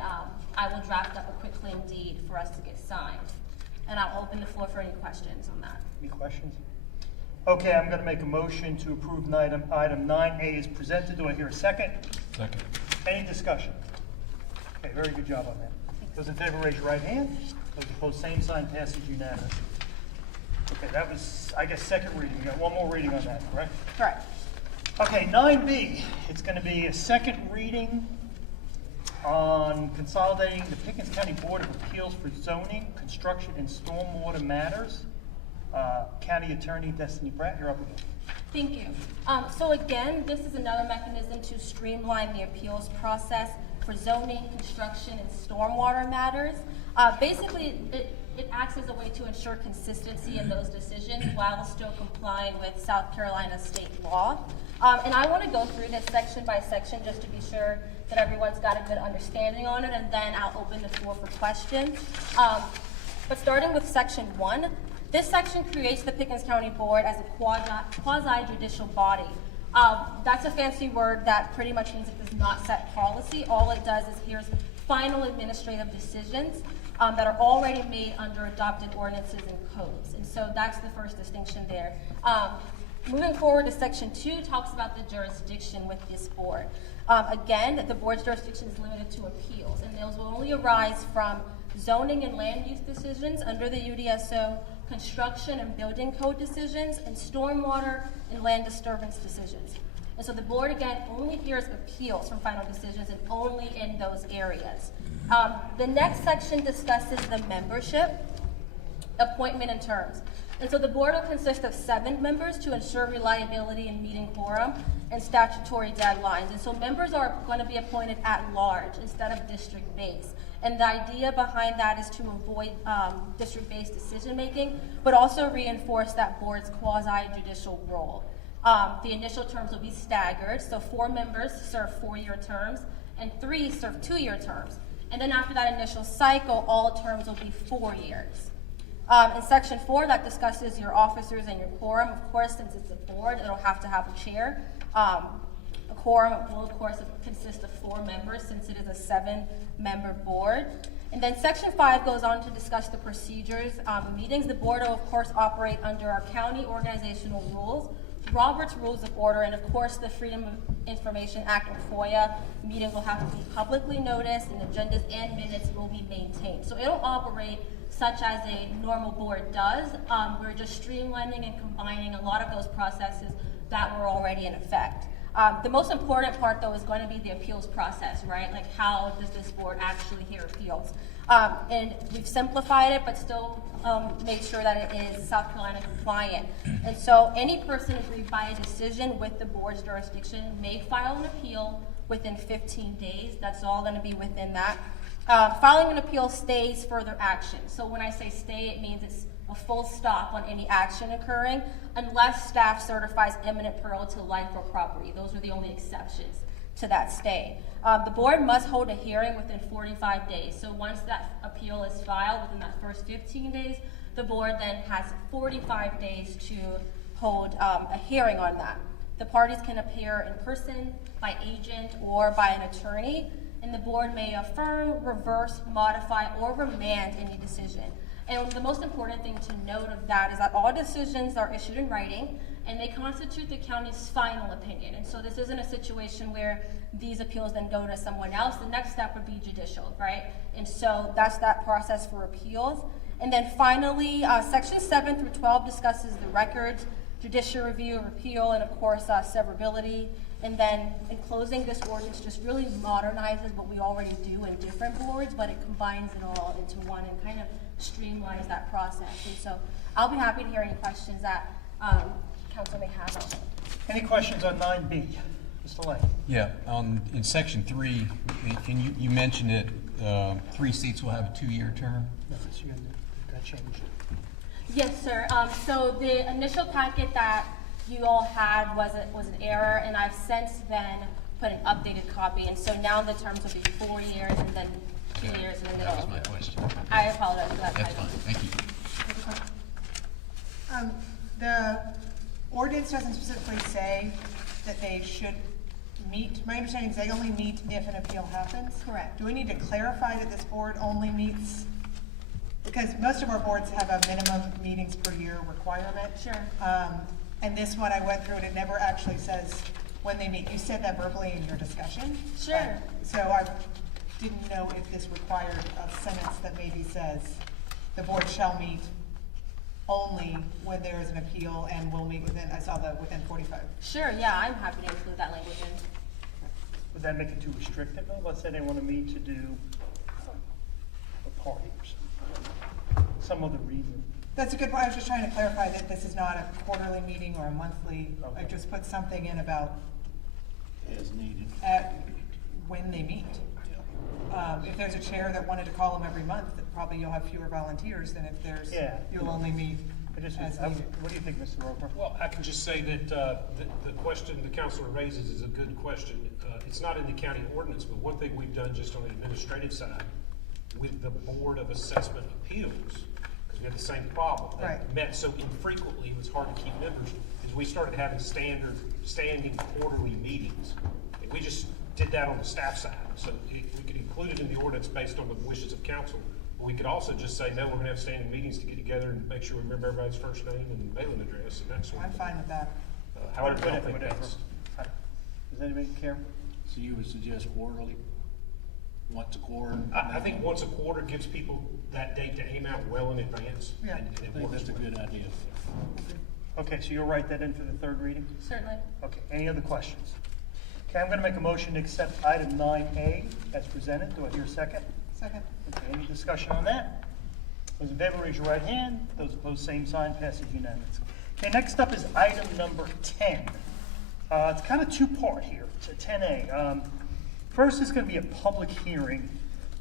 I will draft up a quitclaim deed for us to get signed. And I'll open the floor for any questions on that. Any questions? Okay, I'm gonna make a motion to approve item 9A is presented. Do I hear a second? Second. Any discussion? Okay, very good job on that. Those in favor, raise your right hand. Those opposed, same sign, passes unanimous. Okay, that was, I guess, second reading. We got one more reading on that, correct? Correct. Okay, 9B, it's gonna be a second reading on consolidating the Pickens County Board of Appeals for zoning, construction, and stormwater matters. County Attorney Destiny Pratt, you're up again. Thank you. So again, this is another mechanism to streamline the appeals process for zoning, construction, and stormwater matters. Basically, it acts as a way to ensure consistency in those decisions while still complying with South Carolina state law. And I want to go through this section by section just to be sure that everyone's got a good understanding on it, and then I'll open the floor for questions. But starting with section 1, this section creates the Pickens County Board as a quasi-judicial body. That's a fancy word that pretty much means it does not set policy. All it does is hears final administrative decisions that are already made under adopted ordinances and codes. And so that's the first distinction there. Moving forward to section 2 talks about the jurisdiction with this board. Again, the board's jurisdiction is limited to appeals, and those will only arise from zoning and land use decisions under the UDSO, construction and building code decisions, and stormwater and land disturbance decisions. And so the board, again, only hears appeals from final decisions and only in those areas. The next section discusses the membership, appointment, and terms. And so the board will consist of 7 members to ensure reliability in meeting quorum and statutory deadlines. And so members are going to be appointed at large instead of district-based. And the idea behind that is to avoid district-based decision-making, but also reinforce that board's quasi-judicial role. The initial terms will be staggered, so 4 members serve 4-year terms, and 3 serve 2-year terms. And then after that initial cycle, all terms will be 4 years. In section 4, that discusses your officers and your quorum. Of course, since it's a board, it'll have to have a chair. A quorum will, of course, consist of 4 members since it is a 7-member board. And then section 5 goes on to discuss the procedures. Meetings, the board will, of course, operate under our county organizational rules, Robert's Rules of Order, and of course the Freedom of Information Act, or FOIA. Meetings will have to be publicly noticed, and agendas and minutes will be maintained. So it'll operate such as a normal board does. We're just streamlining and combining a lot of those processes that were already in effect. The most important part, though, is going to be the appeals process, right? Like, how does this board actually hear appeals? And we've simplified it, but still made sure that it is South Carolina compliant. And so any person aggrieved by a decision with the board's jurisdiction may file an appeal within 15 days. That's all going to be within that. Filing an appeal stays further action. So when I say stay, it means it's a full stop on any action occurring unless staff certifies imminent peril to life or property. Those are the only exceptions to that stay. The board must hold a hearing within 45 days. So once that appeal is filed within that first 15 days, the board then has 45 days to hold a hearing on that. The parties can appear in person, by agent, or by an attorney, and the board may affirm, reverse, modify, or remand any decision. And the most important thing to note of that is that all decisions are issued in writing, and they constitute the county's final opinion. And so this isn't a situation where these appeals then go to someone else. The next step would be judicial, right? And so that's that process for appeals. And then finally, section 7 through 12 discusses the records, judicial review, appeal, and of course, severability. And then in closing, this ordinance just really modernizes what we already do in different boards, but it combines it all into one and kind of streamlines that process. And so I'll be happy to hear any questions that council may have on it. Any questions on 9B? Mr. Lane? Yeah, in section 3, and you mentioned it, 3 seats will have a 2-year term. No, it's your, that changed. Yes, sir. So the initial packet that you all had was an error, and I've since then put an updated copy, and so now the terms will be 4 years and then 2 years in the middle. That was my question. I apologize for that. That's fine, thank you. The ordinance doesn't specifically say that they should meet. My understanding is they only meet if an appeal happens. Correct. Do we need to clarify that this board only meets, because most of our boards have a minimum meetings per year requirement. Sure. And this one I went through and it never actually says when they meet. You said that verbally in your discussion. Sure. So I didn't know if this required a sentence that maybe says the board shall meet only when there is an appeal and will meet within, I saw the within 45. Sure, yeah, I'm happy to include that language in. Would that make it too restrictive, though? Let's say they want to meet to do a party or something, some other reason. That's a good point. I was just trying to clarify that this is not a quarterly meeting or a monthly. Okay. I just put something in about As needed. when they meet. If there's a chair that wanted to call them every month, then probably you'll have fewer volunteers than if there's, you'll only meet as needed. What do you think, Mr. Roper? Well, I can just say that the question the counselor raises is a good question. It's not in the county ordinance, but one thing we've done just on the administrative side with the Board of Assessment Appeals, because we had the same problem. They met so infrequently, it was hard to keep members, is we started having standing quarterly meetings. And we just did that on the staff side. So we could include it in the ordinance based on the wishes of council. But we could also just say, no, we're gonna have standing meetings to get together and make sure we remember everybody's first name and mailing address and that sort of I'm thing. fine with that. However, I don't think Whatever. that's. Does anybody care? So you would suggest quarterly? Once a quarter? I think once a quarter gives people that date to aim out well in advance. Yeah. And it I think works that's a well. good idea. Okay, so you'll write that in for the third reading? Certainly. Okay, any other questions? Okay, I'm gonna make a motion to accept item 9A as presented. Do I hear a second? Second. Okay, any discussion on that? Those in favor, raise your right hand. Those opposed, same sign. Passes unanimously. Okay, next up is item number 10. It's kind of two-part here. It's a 10A. First is going to be a public hearing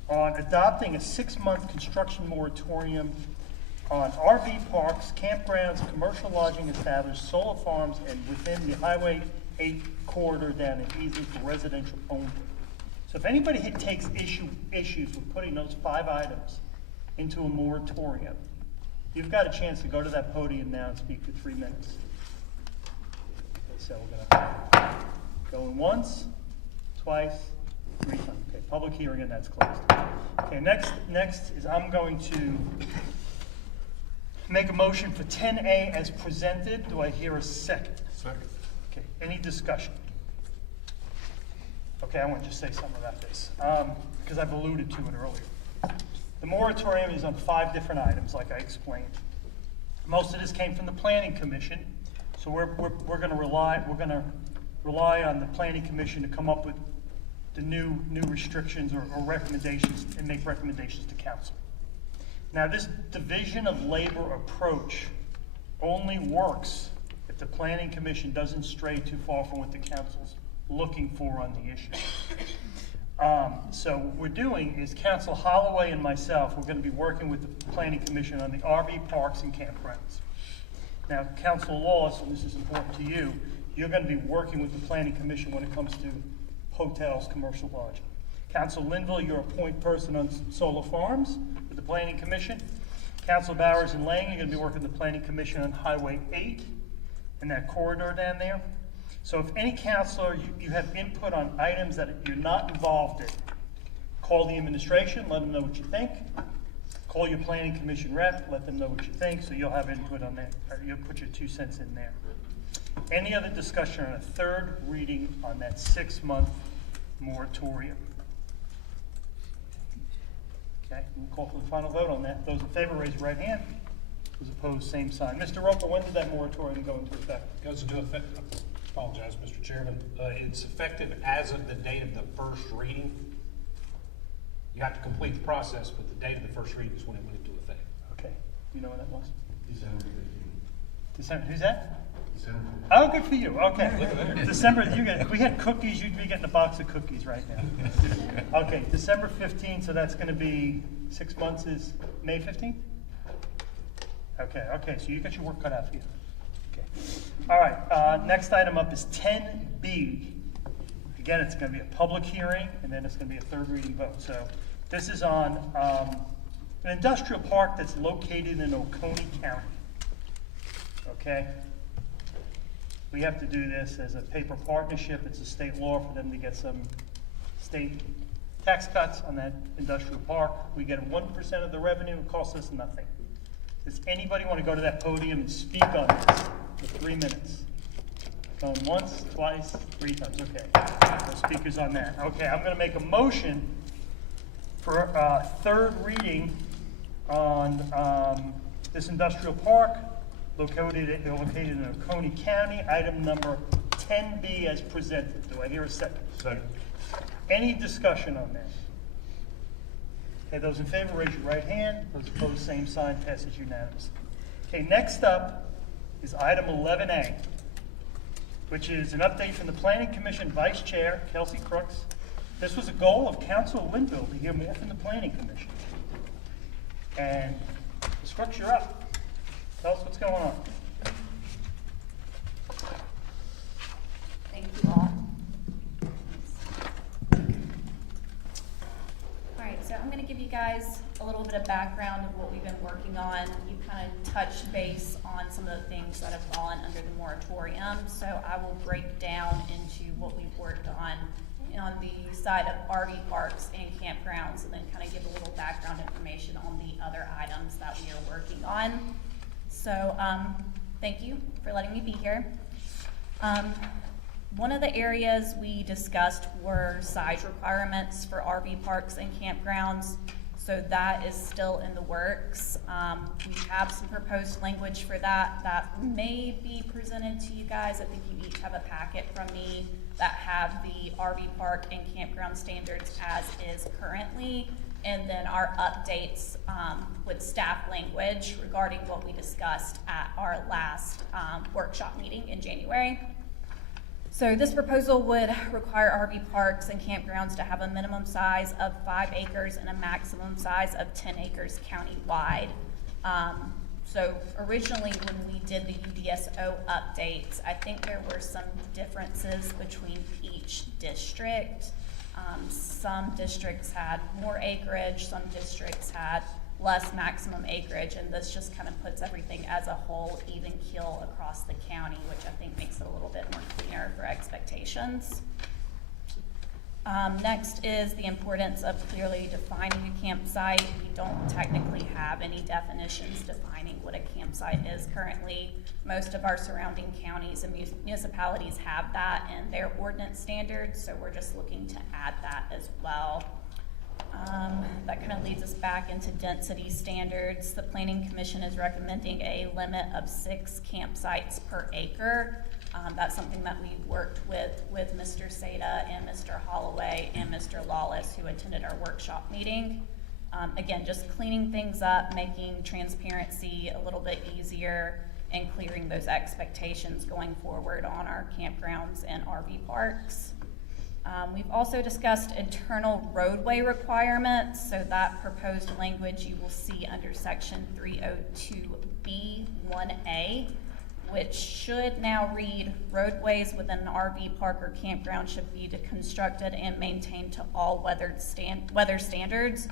on adopting a 6-month construction moratorium on RV parks, campgrounds, commercial lodging establishments, solar farms, and within the Highway 8 corridor down in Easley for residential only. So if anybody takes issues with putting those 5 items into a moratorium, you've got a chance to go to that podium now and speak for 3 minutes. Okay, so we're gonna go in once, twice, 3 times. Okay, public hearing and that's closed. Okay, next is I'm going to make a motion for 10A as presented. Do I hear a second? Second. Okay, any discussion? Okay, I want to just say something about this, because I've alluded to it earlier. The moratorium is on 5 different items, like I explained. Most of this came from the Planning Commission, so we're gonna rely on the Planning Commission to come up with the new restrictions or recommendations and make recommendations to council. Now, this division of labor approach only works if the Planning Commission doesn't stray too far from what the council's looking for on the issue. So what we're doing is Council Holloway and myself, we're gonna be working with the Planning Commission on the RV parks and campgrounds. Now, Council Laws, and this is important to you, you're gonna be working with the Planning Commission when it comes to hotels, commercial lodging. Council Linville, you're a point person on solar farms with the Planning Commission. Council Bowers and Lang, you're gonna be working with the Planning Commission on Highway 8 and that corridor down there. So if any councilor, you have input on items that you're not involved in, call the administration, let them know what you think. Call your Planning Commission rep, let them know what you think, so you'll have input on that, or you'll put your 2 cents in there. Any other discussion on a third reading on that 6-month moratorium? Okay, we'll call for the final vote on that. Those in favor, raise your right hand. Those opposed, same sign. Mr. Roper, when did that moratorium go into effect? Goes into effect, apologize, Mr. Chairman. It's effective as of the date of the first reading. You have to complete the process, but the date of the first reading is when it went into effect. Okay, you know when that was? December 15th. December, who's that? December. Oh, good for you, okay. December, we had cookies, you'd be getting a box of cookies right now. Okay, December 15th, so that's gonna be 6 months is May 15th? Okay, so you got your work cut out for you. Okay. All right, next item up is 10B. Again, it's gonna be a public hearing, and then it's gonna be a third reading vote. So this is on an industrial park that's located in Oconee County. Okay? We have to do this as a paper partnership. It's a state law for them to get some state tax cuts on that industrial park. We get 1% of the revenue, it costs us nothing. Does anybody want to go to that podium and speak on this for 3 minutes? Going once, twice, 3 times, okay. No speakers on that. Okay, I'm gonna make a motion for a third reading on this industrial park located in Oconee County, item number 10B as presented. Do I hear a second? Second. Any discussion on this? Okay, those in favor, raise your right hand. Those opposed, same sign, passes unanimously. Okay, next up is item 11A, which is an update from the Planning Commission Vice Chair, Kelsey Crooks. This was a goal of Council Linville to hear more from the Planning Commission. And Ms. Crooks, you're up. Tell us what's going on. Thank you all. All right, so I'm going to give you guys a little bit of background of what we've been working on. You kind of touched base on some of the things that have fallen under the moratorium, so I will break down into what we've worked on the side of RV parks and campgrounds, and then kind of give a little background information on the other items that we are working on. So thank you for letting me be here. One of the areas we discussed were size requirements for RV parks and campgrounds. So that is still in the works. We have some proposed language for that may be presented to you guys. I think you each have a packet from me that have the RV park and campground standards as is currently, and then our updates with staff language regarding what we discussed at our last workshop meeting in January. So this proposal would require RV parks and campgrounds to have a minimum size of 5 acres and a maximum size of 10 acres countywide. So originally when we did the UDSO updates, I think there were some differences between each district. Some districts had more acreage, some districts had less maximum acreage, and this just kind of puts everything as a whole even keel across the county, which I think makes it a little bit more cleaner for expectations. Next is the importance of clearly defining a campsite. We don't technically have any definitions defining what a campsite is currently. Most of our surrounding counties and municipalities have that in their ordinance standards, so we're just looking to add that as well. That kind of leads us back into density standards. The Planning Commission is recommending a limit of 6 campsites per acre. That's something that we worked with Mr. Seda and Mr. Holloway and Mr. Lawless, who attended our workshop meeting. Again, just cleaning things up, making transparency a little bit easier, and clearing those expectations going forward on our campgrounds and RV parks. We've also discussed internal roadway requirements, so that proposed language you will see under section 302B1A, which should now read, roadways within an RV park or campground should be constructed and maintained to all weather standards.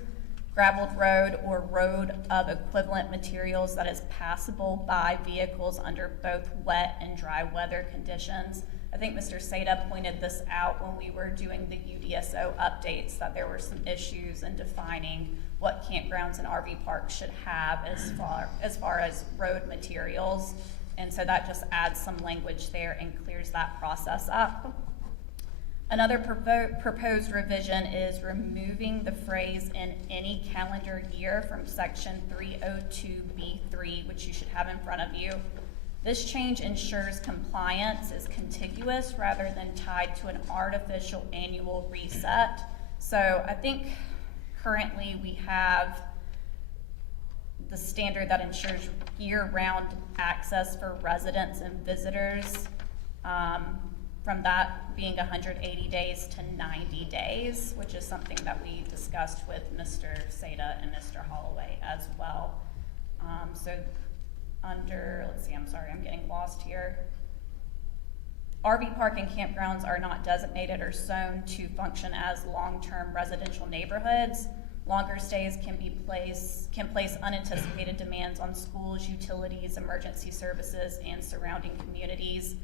Gravelled road or road of equivalent materials that is passable by vehicles under both wet and dry weather conditions. I think Mr. Seda pointed this out when we were doing the UDSO updates, that there were some issues in defining what campgrounds and RV parks should have as far as road materials. And so that just adds some language there and clears that process up. Another proposed revision is removing the phrase "in any calendar year" from section 302B3, which you should have in front of you. This change ensures compliance is contiguous rather than tied to an artificial annual reset. So I think currently we have the standard that ensures year-round access for residents and visitors, from that being 180 days to 90 days, which is something that we discussed with Mr. Seda and Mr. Holloway as well. So under, let's see, I'm sorry, I'm getting lost here. RV park and campgrounds are not designated or zoned to function as long-term residential neighborhoods. Longer stays can place unanticipated demands on schools, utilities, emergency services, and surrounding communities.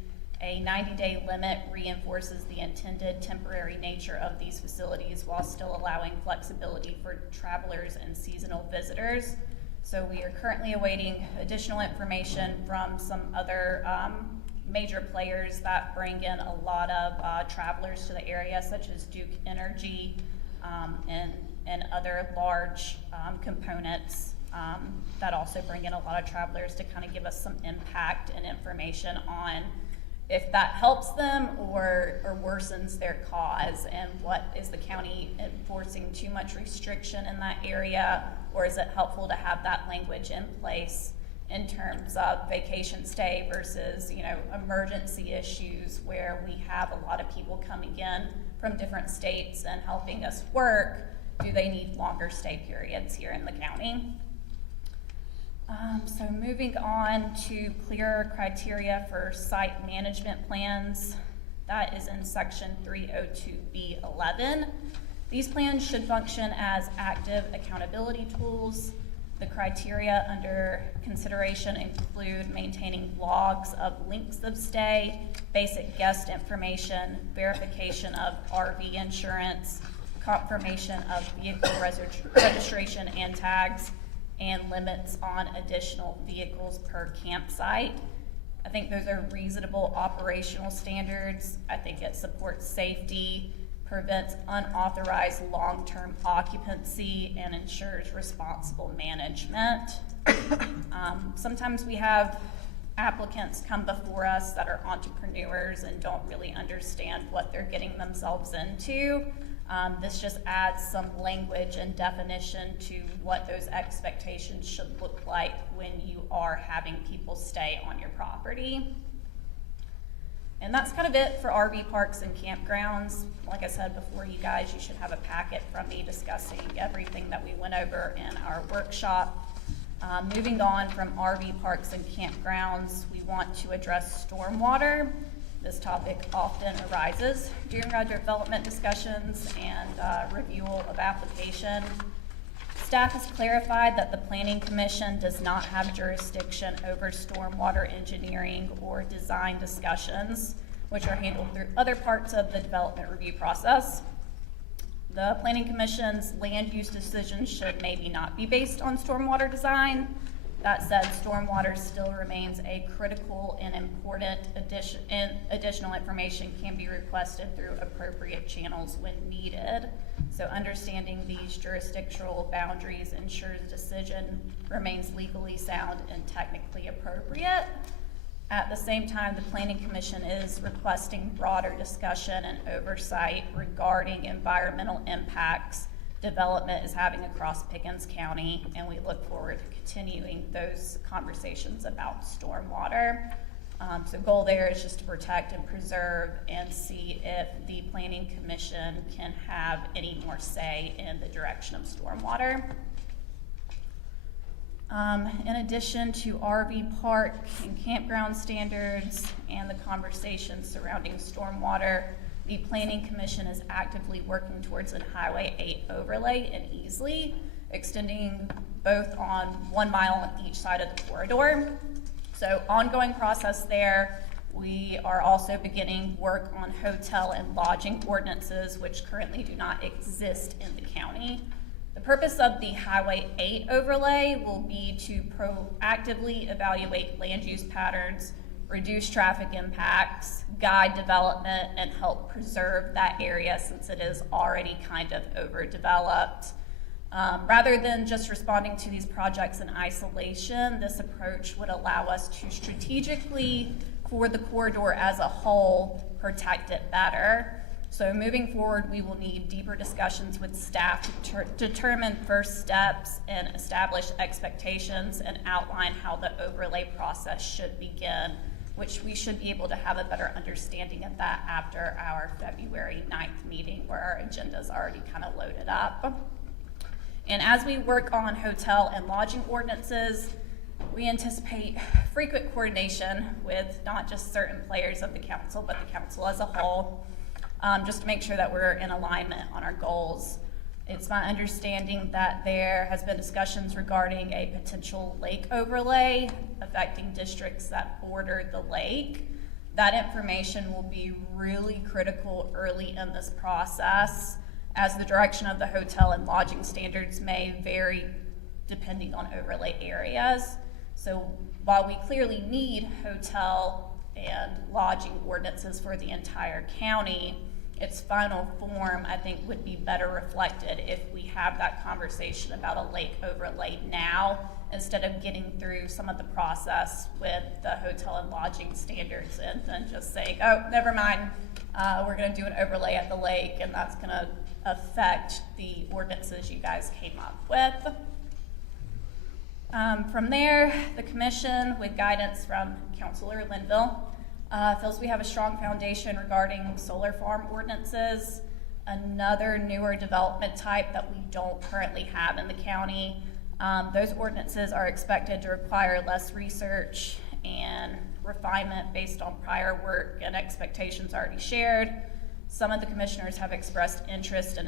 A 90-day limit reinforces the intended temporary nature of these facilities while still allowing flexibility for travelers and seasonal visitors. So we are currently awaiting additional information from some other major players that bring in a lot of travelers to the area, such as Duke Energy and other large components that also bring in a lot of travelers to kind of give us some impact and information on if that helps them or worsens their cause, and what is the county enforcing too much restriction in that area, or is it helpful to have that language in place in terms of vacation stay versus, you know, emergency issues where we have a lot of people coming in from different states and helping us work. Do they need longer stay periods here in the county? So moving on to clearer criteria for site management plans, that is in section 302B11. These plans should function as active accountability tools. The criteria under consideration include maintaining logs of lengths of stay, basic guest information, verification of RV insurance, confirmation of vehicle registration and tags, and limits on additional vehicles per campsite. I think those are reasonable operational standards. I think it supports safety, prevents unauthorized long-term occupancy, and ensures responsible management. Sometimes we have applicants come before us that are entrepreneurs and don't really understand what they're getting themselves into. This just adds some language and definition to what those expectations should look like when you are having people stay on your property. And that's kind of it for RV parks and campgrounds. Like I said before, you guys, you should have a packet from me discussing everything that we went over in our workshop. Moving on from RV parks and campgrounds, we want to address stormwater. This topic often arises during our development discussions and review of application. Staff has clarified that the Planning Commission does not have jurisdiction over stormwater engineering or design discussions, which are handled through other parts of the development review process. The Planning Commission's land use decisions should maybe not be based on stormwater design. That said, stormwater still remains a critical and important additional information can be requested through appropriate channels when needed. So understanding these jurisdictional boundaries ensures decision remains legally sound and technically appropriate. At the same time, the Planning Commission is requesting broader discussion and oversight regarding environmental impacts development is having across Pickens County, and we look forward to continuing those conversations about stormwater. So goal there is just to protect and preserve and see if the Planning Commission can have any more say in the direction of stormwater. In addition to RV park and campground standards and the conversations surrounding stormwater, the Planning Commission is actively working towards a Highway 8 overlay in Easley, extending both on 1 mile on each side of the corridor. So ongoing process there. We are also beginning work on hotel and lodging ordinances, which currently do not exist in the county. The purpose of the Highway 8 overlay will be to proactively evaluate land use patterns, reduce traffic impacts, guide development, and help preserve that area since it is already kind of overdeveloped. Rather than just responding to these projects in isolation, this approach would allow us to strategically, for the corridor as a whole, protect it better. So moving forward, we will need deeper discussions with staff to determine first steps and establish expectations and outline how the overlay process should begin, which we should be able to have a better understanding of that after our February 9th meeting, where our agenda is already kind of loaded up. And as we work on hotel and lodging ordinances, we anticipate frequent coordination with not just certain players of the council, but the council as a whole, just to make sure that we're in alignment on our goals. It's my understanding that there has been discussions regarding a potential lake overlay affecting districts that border the lake. That information will be really critical early in this process, as the direction of the hotel and lodging standards may vary depending on overlay areas. So while we clearly need hotel and lodging ordinances for the entire county, its final form, I think, would be better reflected if we have that conversation about a lake overlay now, instead of getting through some of the process with the hotel and lodging standards and then just saying, oh, never mind, we're gonna do an overlay at the lake, and that's gonna affect the ordinances you guys came up with. From there, the commission, with guidance from Councilor Linville, feels we have a strong foundation regarding solar farm ordinances, another newer development type that we don't currently have in the county. Those ordinances are expected to require less research and refinement based on prior work and expectations already shared. Some of the commissioners have expressed interest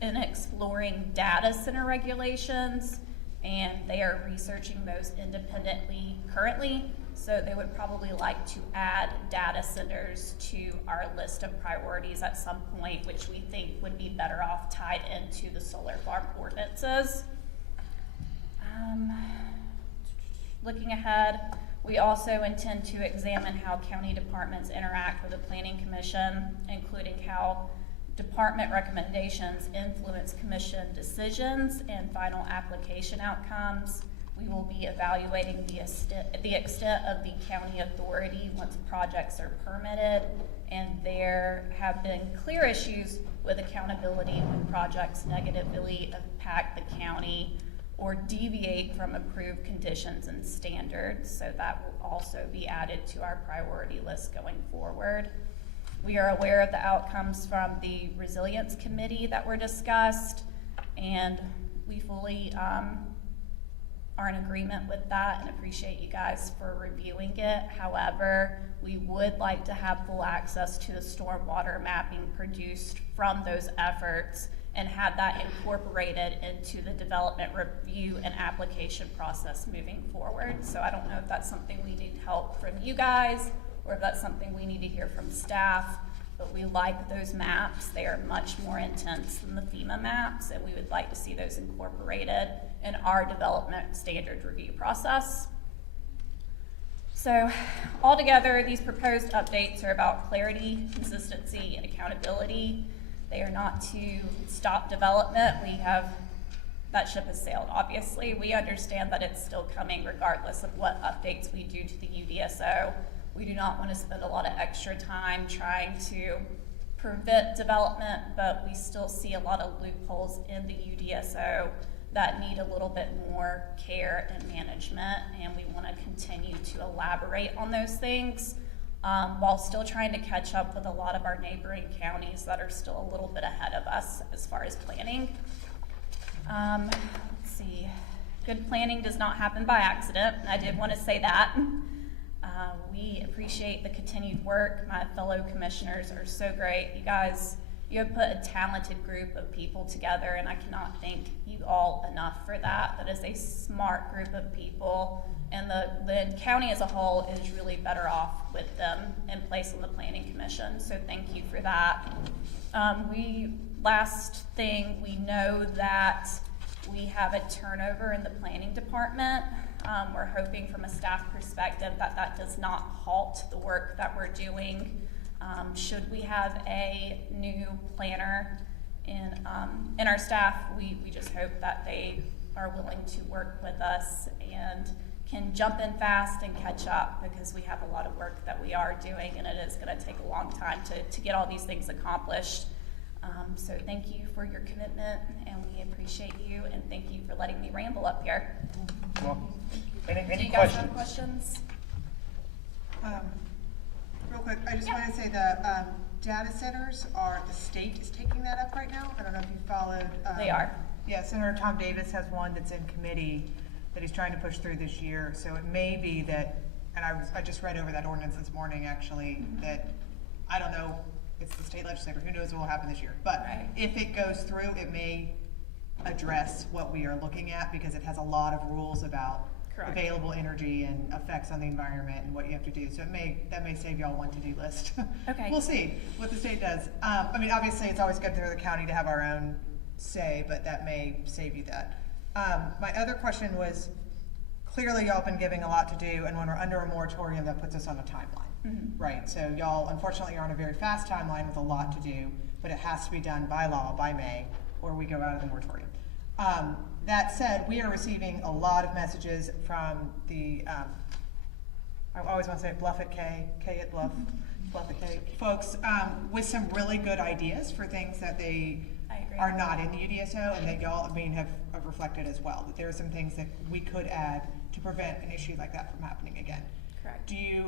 in exploring data center regulations, and they are researching those independently currently. So they would probably like to add data centers to our list of priorities at some point, which we think would be better off tied into the solar farm ordinances. Looking ahead, we also intend to examine how county departments interact with the Planning Commission, including how department recommendations influence commission decisions and final application outcomes. We will be evaluating the extent of the county authority once projects are permitted, and there have been clear issues with accountability when projects negatively impact the county or deviate from approved conditions and standards, so that will also be added to our priority list going forward. We are aware of the outcomes from the Resilience Committee that were discussed, and we fully are in agreement with that and appreciate you guys for reviewing it. However, we would like to have full access to the stormwater mapping produced from those efforts and have that incorporated into the development review and application process moving forward. So I don't know if that's something we need help from you guys or if that's something we need to hear from staff, but we like those maps. They are much more intense than the FEMA maps, and we would like to see those incorporated in our development standard review process. So altogether, these proposed updates are about clarity, consistency, and accountability. They are not to stop development. That ship has sailed, obviously. We understand that it's still coming regardless of what updates we do to the UDSO. We do not want to spend a lot of extra time trying to prevent development, but we still see a lot of loopholes in the UDSO that need a little bit more care and management, and we want to continue to elaborate on those things while still trying to catch up with a lot of our neighboring counties that are still a little bit ahead of us as far as planning. Let's see. Good planning does not happen by accident. I did want to say that. We appreciate the continued work. My fellow commissioners are so great. You guys, you have put a talented group of people together, and I cannot thank you all enough for that. That is a smart group of people, and the county as a whole is really better off with them in place on the Planning Commission, so thank you for that. Last thing, we know that we have a turnover in the planning department. We're hoping from a staff perspective that that does not halt the work that we're doing. Should we have a new planner in our staff, we just hope that they are willing to work with us and can jump in fast and catch up, because we have a lot of work that we are doing, and it is going to take a long time to get all these things accomplished. So thank you for your commitment, and we appreciate you, and thank you for letting me ramble up here. Welcome. Do Any you guys have questions? questions? Real quick, I just want to say the data centers the state is taking that up right now. I don't know if you followed. They are. Yeah, Senator Tom Davis has one that's in committee that he's trying to push through this year. So it may be that, and I just read over that ordinance this morning actually, that, I don't know, it's the state legislature, who knows what will happen this year. But if it goes through, it may address what we are looking at because it has a lot of rules about available energy and effects on the environment and what you have to do. So that may save y'all one to-do list. Okay. We'll see what the state does. I mean, obviously, it's always good for the county to have our own say, but that may save you that. My other question was, clearly y'all been giving a lot to do, and when we're under a moratorium, that puts us on a timeline, right? So y'all, unfortunately, are on a very fast timeline with a lot to do, but it has to be done by law, by May, or we go out of the moratorium. That said, we are receiving a lot of messages from the, I always want to say Bluff at K at Bluff at K, folks with some really good ideas for things that they are not in the UDSO, and that y'all, have reflected as well, that there are some things that we could add to prevent an issue like that from happening again. Correct. Do you,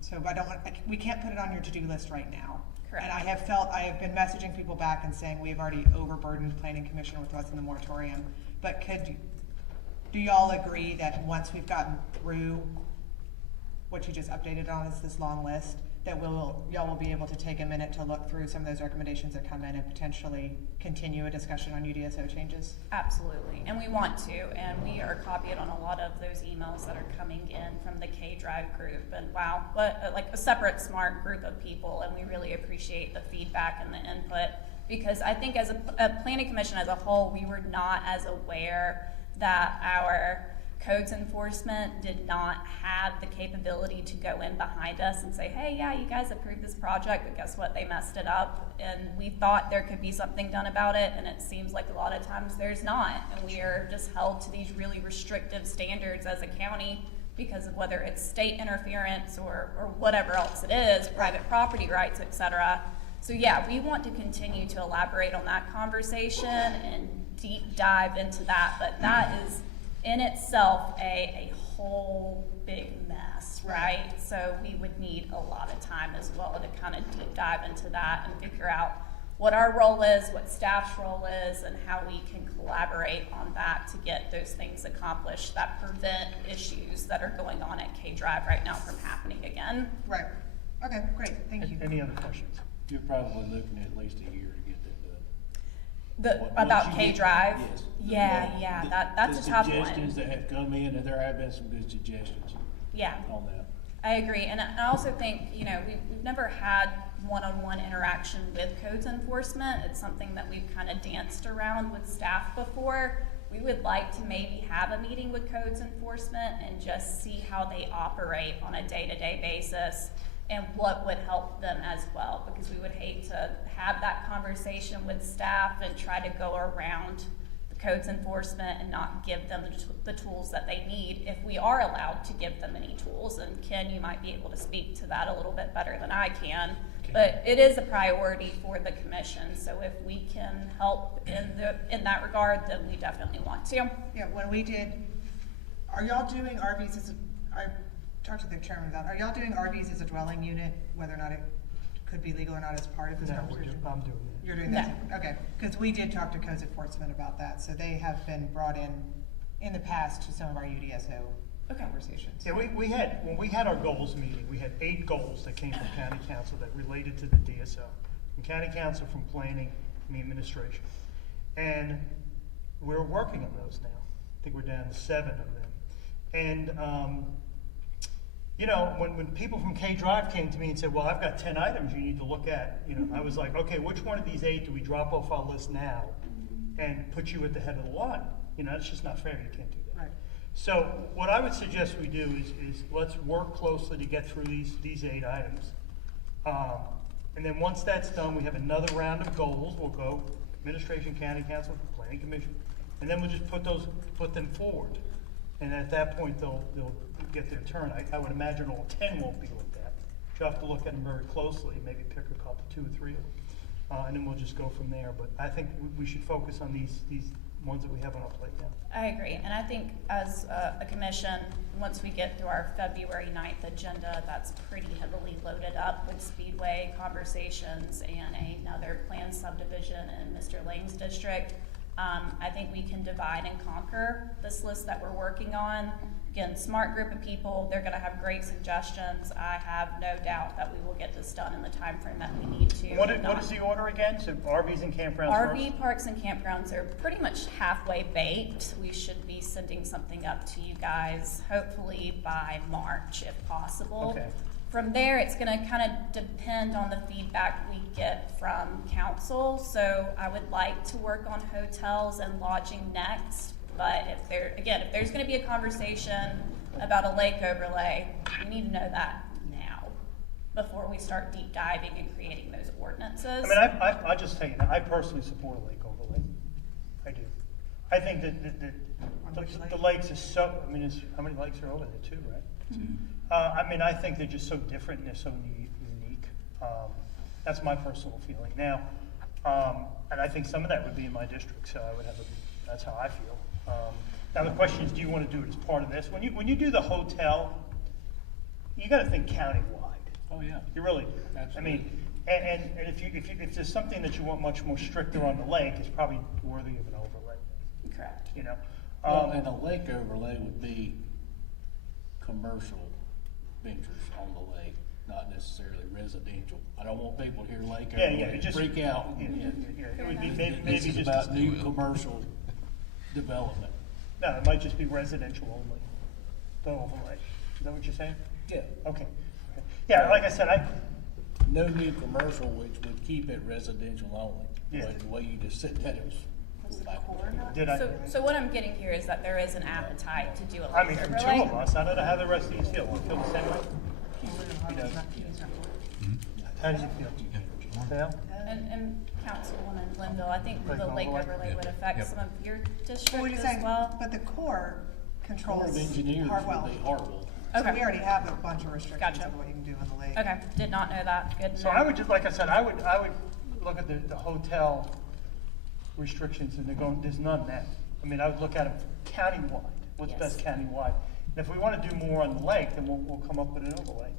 so I don't want, we can't put it on your to-do list right now. Correct. And I have been messaging people back and saying we have already overburdened Planning Commission with what's in the moratorium. But do y'all agree that once we've gotten through what you just updated on us, this long list, that y'all will be able to take a minute to look through some of those recommendations that come in and potentially continue a discussion on UDSO changes? Absolutely, and we want to, and we are copied on a lot of those emails that are coming in from the K-Drive group, and wow, what like a separate smart group of people, and we really appreciate the feedback and the input, because I think as a planning commission as a whole, we were not as aware that our codes enforcement did not have the capability to go in behind us and say, hey, yeah, you guys approved this project, but guess what, they messed it up. And we thought there could be something done about it, and it seems like a lot of times there's not. And we are just held to these really restrictive standards as a county because of whether it's state interference or whatever else it is, private property rights, et cetera. So yeah, we want to continue to elaborate on that conversation and deep dive into that, but that is in itself a whole big mess, right? So we would need a lot of time as well to kind of deep dive into that and figure out what our role is, what staff's role is, and how we can collaborate on that to get those things accomplished that prevent issues that are going on at K-Drive right now from happening again. Right. Okay, great, thank you. Any other questions? You're probably looking at least a year to get that done. About K-Drive? Yes. Yeah, that's a tough one. The suggestions that have come in, and there have been some good suggestions Yeah. on that. I agree, and I also think, we've never had one-on-one interaction with codes enforcement. It's something that we've kind of danced around with staff before. We would like to maybe have a meeting with codes enforcement and just see how they operate on a day-to-day basis and what would help them as well, because we would hate to have that conversation with staff and try to go around the codes enforcement and not give them the tools that they need if we are allowed to give them any tools. And Ken, you might be able to speak to that a little bit better than I can, but it is a priority for the commission. So if we can help in that regard, then we definitely want to. Yeah, when we did, are y'all doing RVs as I talked to the chairman about, are y'all doing RVs as a dwelling unit, whether or not it could be legal or not as part of this conversation? I'm doing that. You're doing that? Okay, because we did talk to codes enforcement about that, so they have been brought in the past to some of our UDSO conversations. Yeah, when we had our goals meeting, we had 8 goals that came from county council that related to the DSO. From county council, from planning, from the administration. And we're working on those now. I think we're down to 7 of them. And, when people from K-Drive came to me and said, well, I've got 10 items you need to look at, I was like, okay, which one of these 8 do we drop off our list now and put you at the head of the line? It's just not fair. You can't do that. Right. So what I would suggest we do is let's work closely to get through these 8 items. And then once that's done, we have another round of goals. We'll go administration, county council, planning commission, and then we'll just put them forward. And at that point, they'll get their turn. I would imagine all 10 won't be looked at. You'll have to look at them very closely, maybe pick a couple, 2 or 3 of them. and then we'll just go from there. But I think we should focus on these ones that we have on our plate now. I agree, and I think as a commission, once we get through our February 9th agenda, that's pretty heavily loaded up with Speedway conversations and another planned subdivision in Mr. Lang's district. I think we can divide and conquer this list that we're working on. Again, smart group of people, they're gonna have great suggestions. I have no doubt that we will get this done in the time frame that we need to. What is the order again? So RVs and campgrounds first? RV parks and campgrounds are pretty much halfway baked. We should be sending something up to you guys, hopefully by March, if possible. Okay. From there, it's gonna kind of depend on the feedback we get from council. So I would like to work on hotels and lodging next. But if there's gonna be a conversation about a lake overlay, we need to know that now, before we start deep diving and creating those ordinances. I mean, I just tell you, I personally support a lake overlay. I do. I think that the lakes is so, I mean, how many lakes are over there? 2, right? 2. I mean, I think they're just so different and they're so unique. That's my personal feeling. Now, and I think some of that would be in my district, so I would have that's how I feel. Now the question is, do you want to do it as part of this? When you do the hotel, you got to think countywide. Oh, yeah. You really do. Absolutely. I mean, and if there's something that you want much more stricter on the lake, it's probably worthy of an overlay. Correct. You know. Well, and a lake overlay would be commercial ventures on the lake, not necessarily residential. I don't want people to hear lake overlay and freak out. Yeah. It would be maybe This is just about new commercial development. No, it might just be residential only. The overlay. Is that what you're saying? Yeah. Okay. Yeah, like I said, No new commercial, which would keep it residential only. Yeah. But the way you just said that, it was Did I? So what I'm getting here is that there is an appetite to do a I lake mean, from overlay. 2 of us, I don't know how the rest of you feel. You feel the same way? You know. How does you feel? Dale? And Councilwoman Linville, I think Lake the lake overlay? overlay would affect some of your What district are you as saying? well. But the Corps controls Corps of Engineers Hartwell. would be Hartwell. So Okay. we already have a bunch of restrictions Gotcha. on what you can do on the lake. Okay, did not know that. Good to So know. I would just, like I said, I would look at the hotel restrictions and there's none now. I mean, I would look at them countywide. What's Yes. best countywide? And if we want to do more on the lake, then we'll come up with an overlay.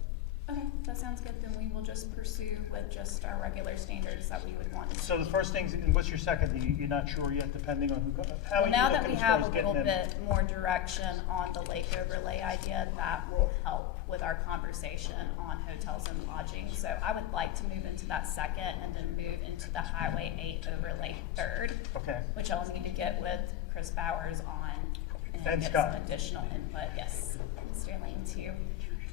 Okay, that sounds good. Then we will just pursue with just our regular standards that we would want to. So the first things, and what's your second? You're not sure yet, depending on who, how are Well, you now looking that we as far have as a getting little them? bit more direction on the lake overlay idea, that will help with our conversation on hotels and lodging. So I would like to move into that second and then move into the Highway 8 overlay third. Okay. Which I'll need to get with Chris Bowers on And and get Scott. some additional input, yes, Mr. Lane too.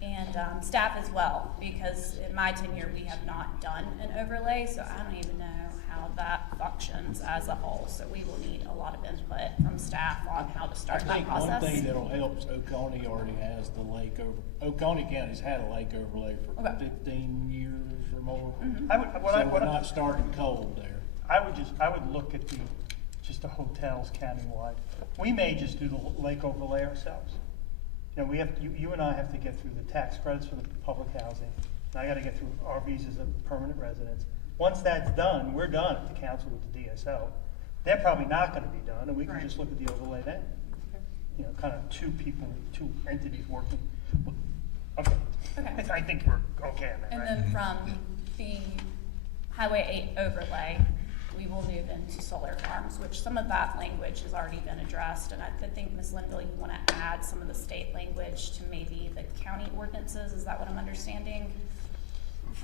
And staff as well, because in my tenure, we have not done an overlay, so I don't even know how that functions as a whole. So we will need a lot of input from staff on how to I start that think one process. thing that'll help is Oconee already has the lake over, Oconee County's had a lake overlay for Okay. 15 years or more. Mm-hmm. So we're not starting cold there. I would look at just the hotels countywide. We may just do the lake overlay ourselves. You know, you and I have to get through the tax credits for the public housing. And I gotta get through RVs as a permanent residence. Once that's done, we're done at the council with the DSO. They're probably not gonna be done, and we can just look at the overlay then. You know, kind of 2 entities working. Okay. Okay. I think we're okay on that, And right? then from the Highway 8 overlay, we will move into solar farms, which some of that language has already been addressed. And I think, Ms. Linville, you want to add some of the state language to maybe the county ordinances. Is that what I'm understanding?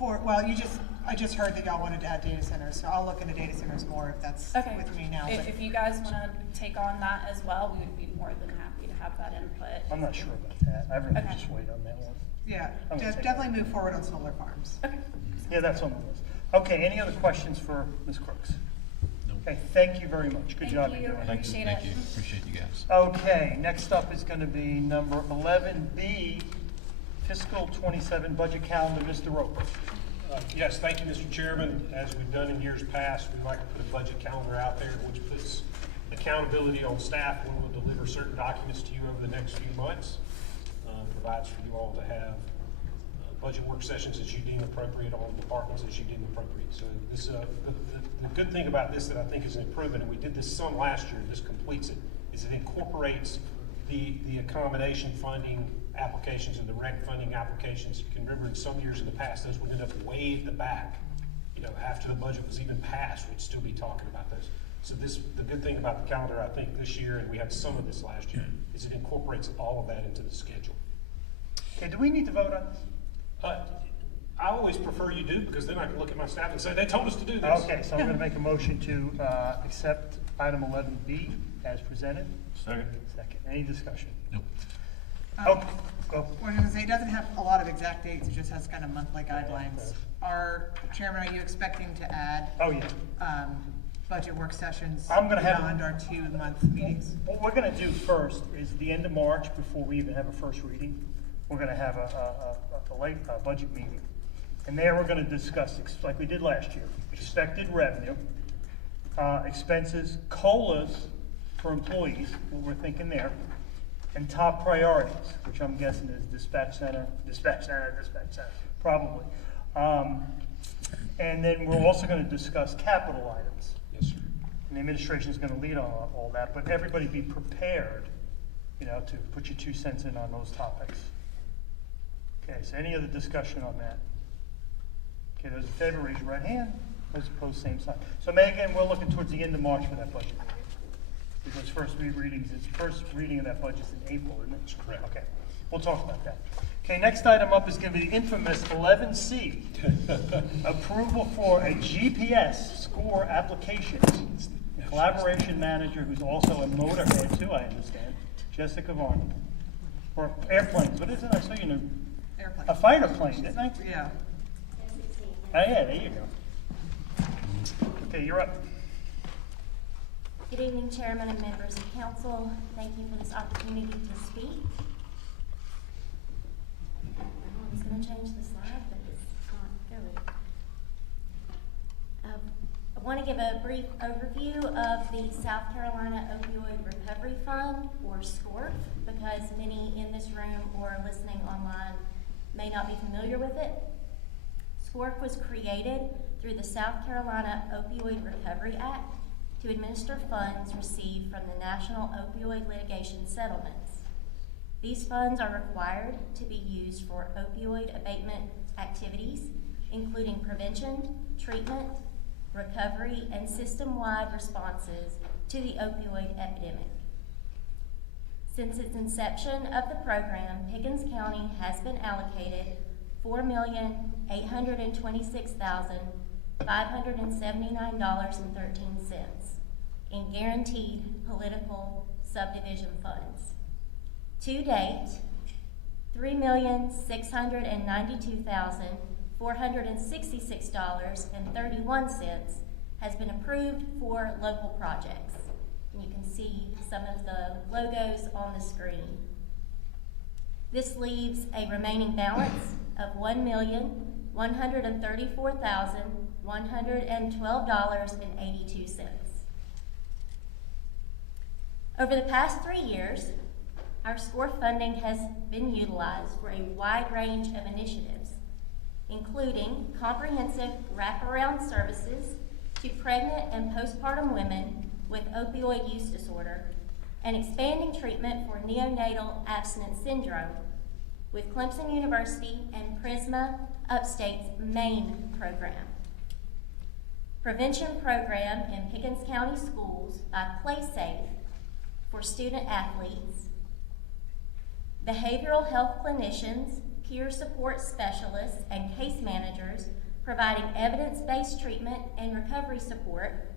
I just heard that y'all wanted to add data centers, so I'll look into data centers more if that's Okay. with me now. but- If you guys want to take on that as well, we would be more than happy to have that input. I'm not sure about that. I'd rather Okay. just wait on that one. Yeah, I'm gonna take definitely move forward on solar farms. Okay. Yeah, that's on the list. Okay, any other questions for Ms. Crooks? No. Okay, thank you very much. Good job you're doing. Appreciate Thank it. you, appreciate you guys. Okay, next up is going to be number 11B, fiscal 27 budget calendar, Mr. Roper. Yes, thank you, Mr. Chairman. As we've done in years past, we'd like to put a budget calendar out there which puts accountability on staff when we'll deliver certain documents to you over the next few months. Provides for you all to have budget work sessions as you deem appropriate, all the departments as you deem appropriate. So this, the good thing about this that I think is an improvement, and we did this some last year, this completes it, is it incorporates the accommodation funding applications and the rec funding applications. You can remember in some years in the past, those would end up way at the back. You know, after the budget was even passed, we'd still be talking about those. So the good thing about the calendar, I think, this year, and we had some of this last year, is it incorporates all of that into the schedule. Okay, do we need to vote on this? I always prefer you do, because then I can look at my staff and say, they told us to do this. Okay, so I'm gonna make a motion to accept item 11B as presented. Second. Second, any discussion? Nope. Okay, go. What I was gonna say, it doesn't have a lot of exact dates, it just has kind of monthly guidelines. Chairman, are you expecting to add? Oh, yeah. Budget work sessions I'm gonna have- beyond our 2-month meetings? What we're gonna do first is the end of March, before we even have a first reading, we're gonna have a late budget meeting. And there we're gonna discuss, like we did last year, expected revenue, expenses, COLAs for employees, what we're thinking there, and top priorities, which I'm guessing is dispatch center, probably. And then we're also gonna discuss capital items. Yes, sir. And the administration's gonna lead on all that, but everybody be prepared, you know, to put your 2 cents in on those topics. Okay, so any other discussion on that? Okay, those in favor, raise your right hand. Those opposed, same sign. So Megan, we're looking towards the end of March for that budget meeting. Because first reading of that budget's in April, isn't it? That's correct. Okay, we'll talk about that. Okay, next item up is gonna be the infamous 11C. Approval for a GPS score application. The collaboration manager, who's also a motorhead too, I understand, Jessica Varney. Or airplanes, what is it? I saw you in Airplane. a fighter plane, didn't I? Yeah. Oh, yeah, there you go. Okay, you're up. Good evening, Chairman and members of council. Thank you for this opportunity to speak. I was going to change the slide, but it's not going. I want to give a brief overview of the South Carolina Opioid Recovery Fund, or SCORF, because many in this room or listening online may not be familiar with it. SCORF was created through the South Carolina Opioid Recovery Act to administer funds received from the National Opioid Litigation Settlements. These funds are required to be used for opioid abatement activities, including prevention, treatment, recovery, and system-wide responses to the opioid epidemic. Since its inception of the program, Pickens County has been allocated $4,826,579.13 in guaranteed political subdivision funds. To date, $3,692,466.31 has been approved for local projects. And you can see some of the logos on the screen. This leaves a remaining balance of $1,134,112.82. Over the past 3 years, our SCORF funding has been utilized for a wide range of initiatives, including comprehensive wraparound services to pregnant and postpartum women with opioid use disorder, and expanding treatment for neonatal abstinence syndrome with Clemson University and Prisma Upstate's MAIN program. Prevention program in Pickens County schools by PlaySafe for student athletes. Behavioral health clinicians, peer support specialists, and case managers providing evidence-based treatment and recovery support,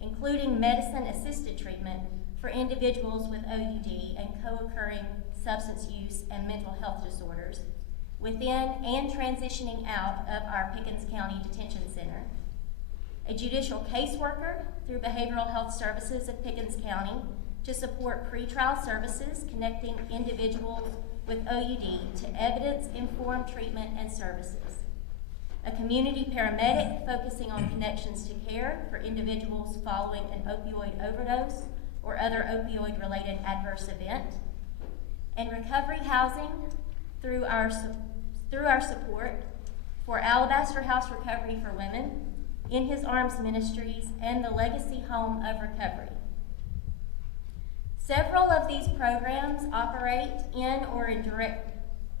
including medicine-assisted treatment for individuals with OUD and co-occurring substance use and mental health disorders within and transitioning out of our Pickens County Detention Center. A judicial caseworker through Behavioral Health Services of Pickens County to support pretrial services connecting individuals with OUD to evidence-informed treatment and services. A community paramedic focusing on connections to care for individuals following an opioid overdose or other opioid-related adverse event. And recovery housing through through our support for Alabaster House Recovery for Women, In His Arms Ministries, and the Legacy Home of Recovery. Several of these programs operate in or in direct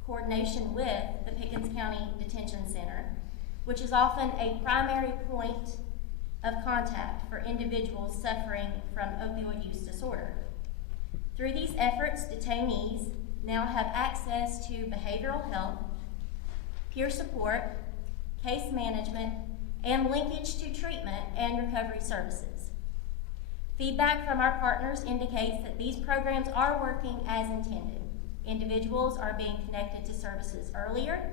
coordination with the Pickens County Detention Center, which is often a primary point of contact for individuals suffering from opioid use disorder. Through these efforts, detainees now have access to behavioral health, peer support, case management, and linkage to treatment and recovery services. Feedback from our partners indicates that these programs are working as intended. Individuals are being connected to services earlier,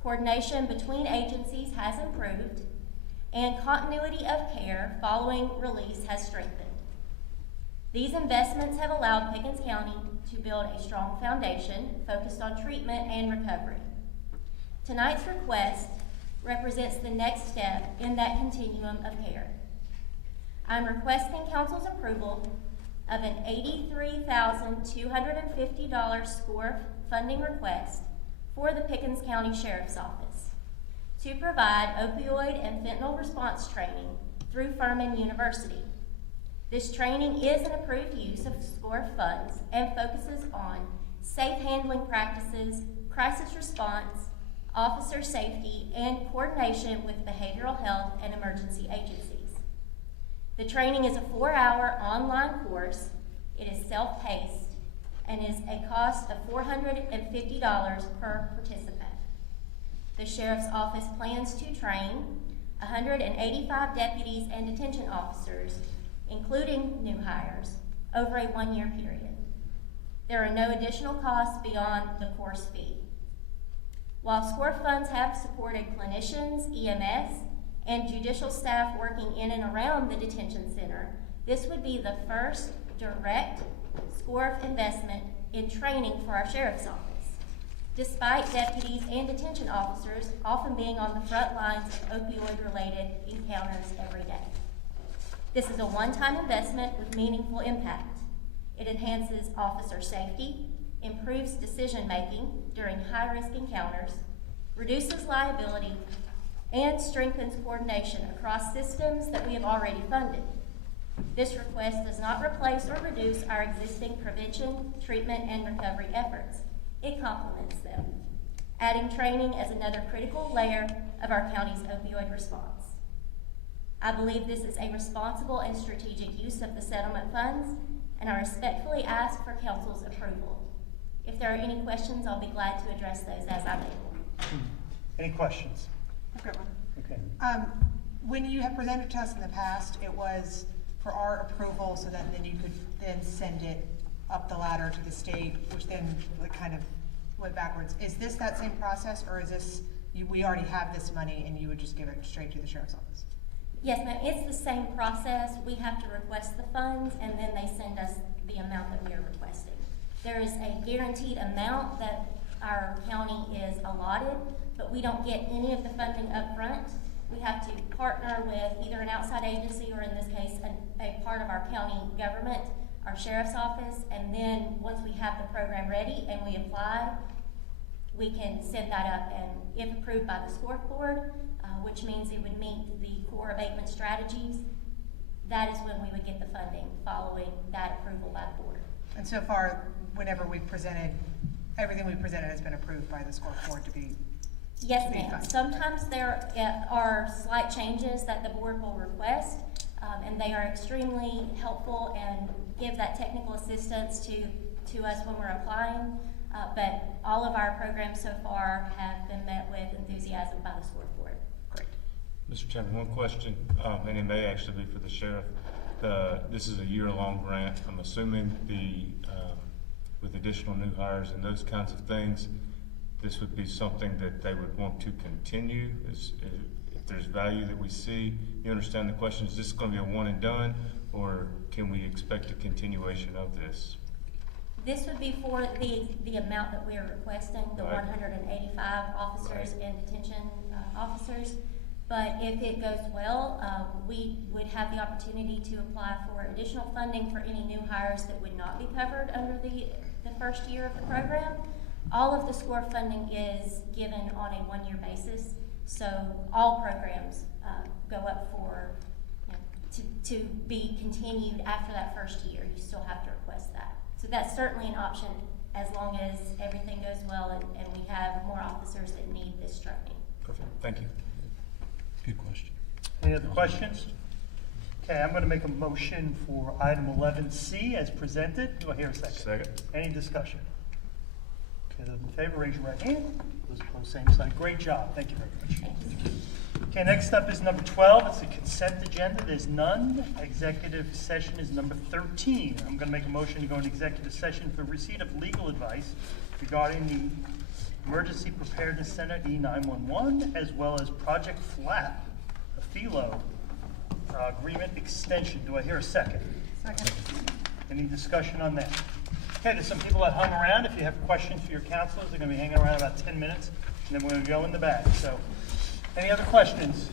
coordination between agencies has improved, and continuity of care following release has strengthened. These investments have allowed Pickens County to build a strong foundation focused on treatment and recovery. Tonight's request represents the next step in that continuum of care. I'm requesting council's approval of an $83,250 SCORE funding request for the Pickens County Sheriff's Office to provide opioid and fentanyl response training through Furman University. This training is an approved use of SCORE funds and focuses on safe handling practices, crisis response, officer safety, and coordination with behavioral health and emergency agencies. The training is a 4-hour online course. It is self-paced and is a cost of $450 per participant. The Sheriff's Office plans to train 185 deputies and detention officers, including new hires, over a 1-year period. There are no additional costs beyond the course fee. While SCORE funds have supported clinicians, EMS, and judicial staff working in and around the detention center, this would be the first direct SCORE investment in training for our Sheriff's Office, despite deputies and detention officers often being on the front lines of opioid-related encounters every day. This is a one-time investment with meaningful impact. It enhances officer safety, improves decision-making during high-risk encounters, reduces liability, and strengthens coordination across systems that we have already funded. This request does not replace or reduce our existing prevention, treatment, and recovery efforts. It complements them, adding training as another critical layer of our county's opioid response. I believe this is a responsible and strategic use of the settlement funds, and I respectfully ask for council's approval. If there are any questions, I'll be glad to address those as I'm able. Any questions? I've got one. Okay. When you have presented to us in the past, it was for our approval so that then you could then send it up the ladder to the state, which then like kind of went backwards. Is this that same process, or is this, we already have this money and you would just give it straight to the Sheriff's Office? Yes, ma'am, it's the same process. We have to request the funds and then they send us the amount that we are requesting. There is a guaranteed amount that our county is allotted, but we don't get any of the funding up front. We have to partner with either an outside agency or in this case, a part of our county government, our Sheriff's Office, and then once we have the program ready and we apply, we can send that up, and if approved by the SCORE board, which means it would meet the core abatement strategies, that is when we would get the funding following that approval by the board. And so far, whenever we've presented, everything we've presented has been approved by the SCORE board to be. Yes, ma'am. Sometimes there are slight changes that the board will request, and they are extremely helpful and give that technical assistance to us when we're applying. But all of our programs so far have been met with enthusiasm by the SCORE board. Great. Mr. Chairman, one question, and it may actually be for the sheriff. This is a year-long grant. I'm assuming with additional new hires and those kinds of things, this would be something that they would want to continue. If there's value that we see, you understand the question, is this going to be a one and done, or can we expect a continuation of this? This would be for the amount that we are requesting, the 185 officers and detention officers. But if it goes well, we would have the opportunity to apply for additional funding for any new hires that would not be covered under the first year of the program. All of the SCORE funding is given on a one-year basis, so all programs go up for, you know, to be continued after that first year. You still have to request that. So that's certainly an option as long as everything goes well and we have more officers that need this training. Perfect. Thank you. Good question. Any other questions? Okay, I'm going to make a motion for item 11C as presented. Do I hear a second? Second. Any discussion? Okay, those in favor, raise your right hand. Those opposed, same sign. Great job. Thank you very much. Okay, next up is number 12. It's the consent agenda. There's none. Executive session is number 13. I'm going to make a motion to go into executive session for receipt of legal advice regarding the Emergency Preparedness Center E911, as well as Project FLAP, a FELO agreement extension. Do I hear a second? Second. Any discussion on that? Okay, there's some people that hung around. If you have questions for your counselors, they're going to be hanging around about 10 minutes, and then we're going to go in the back. So, any other questions?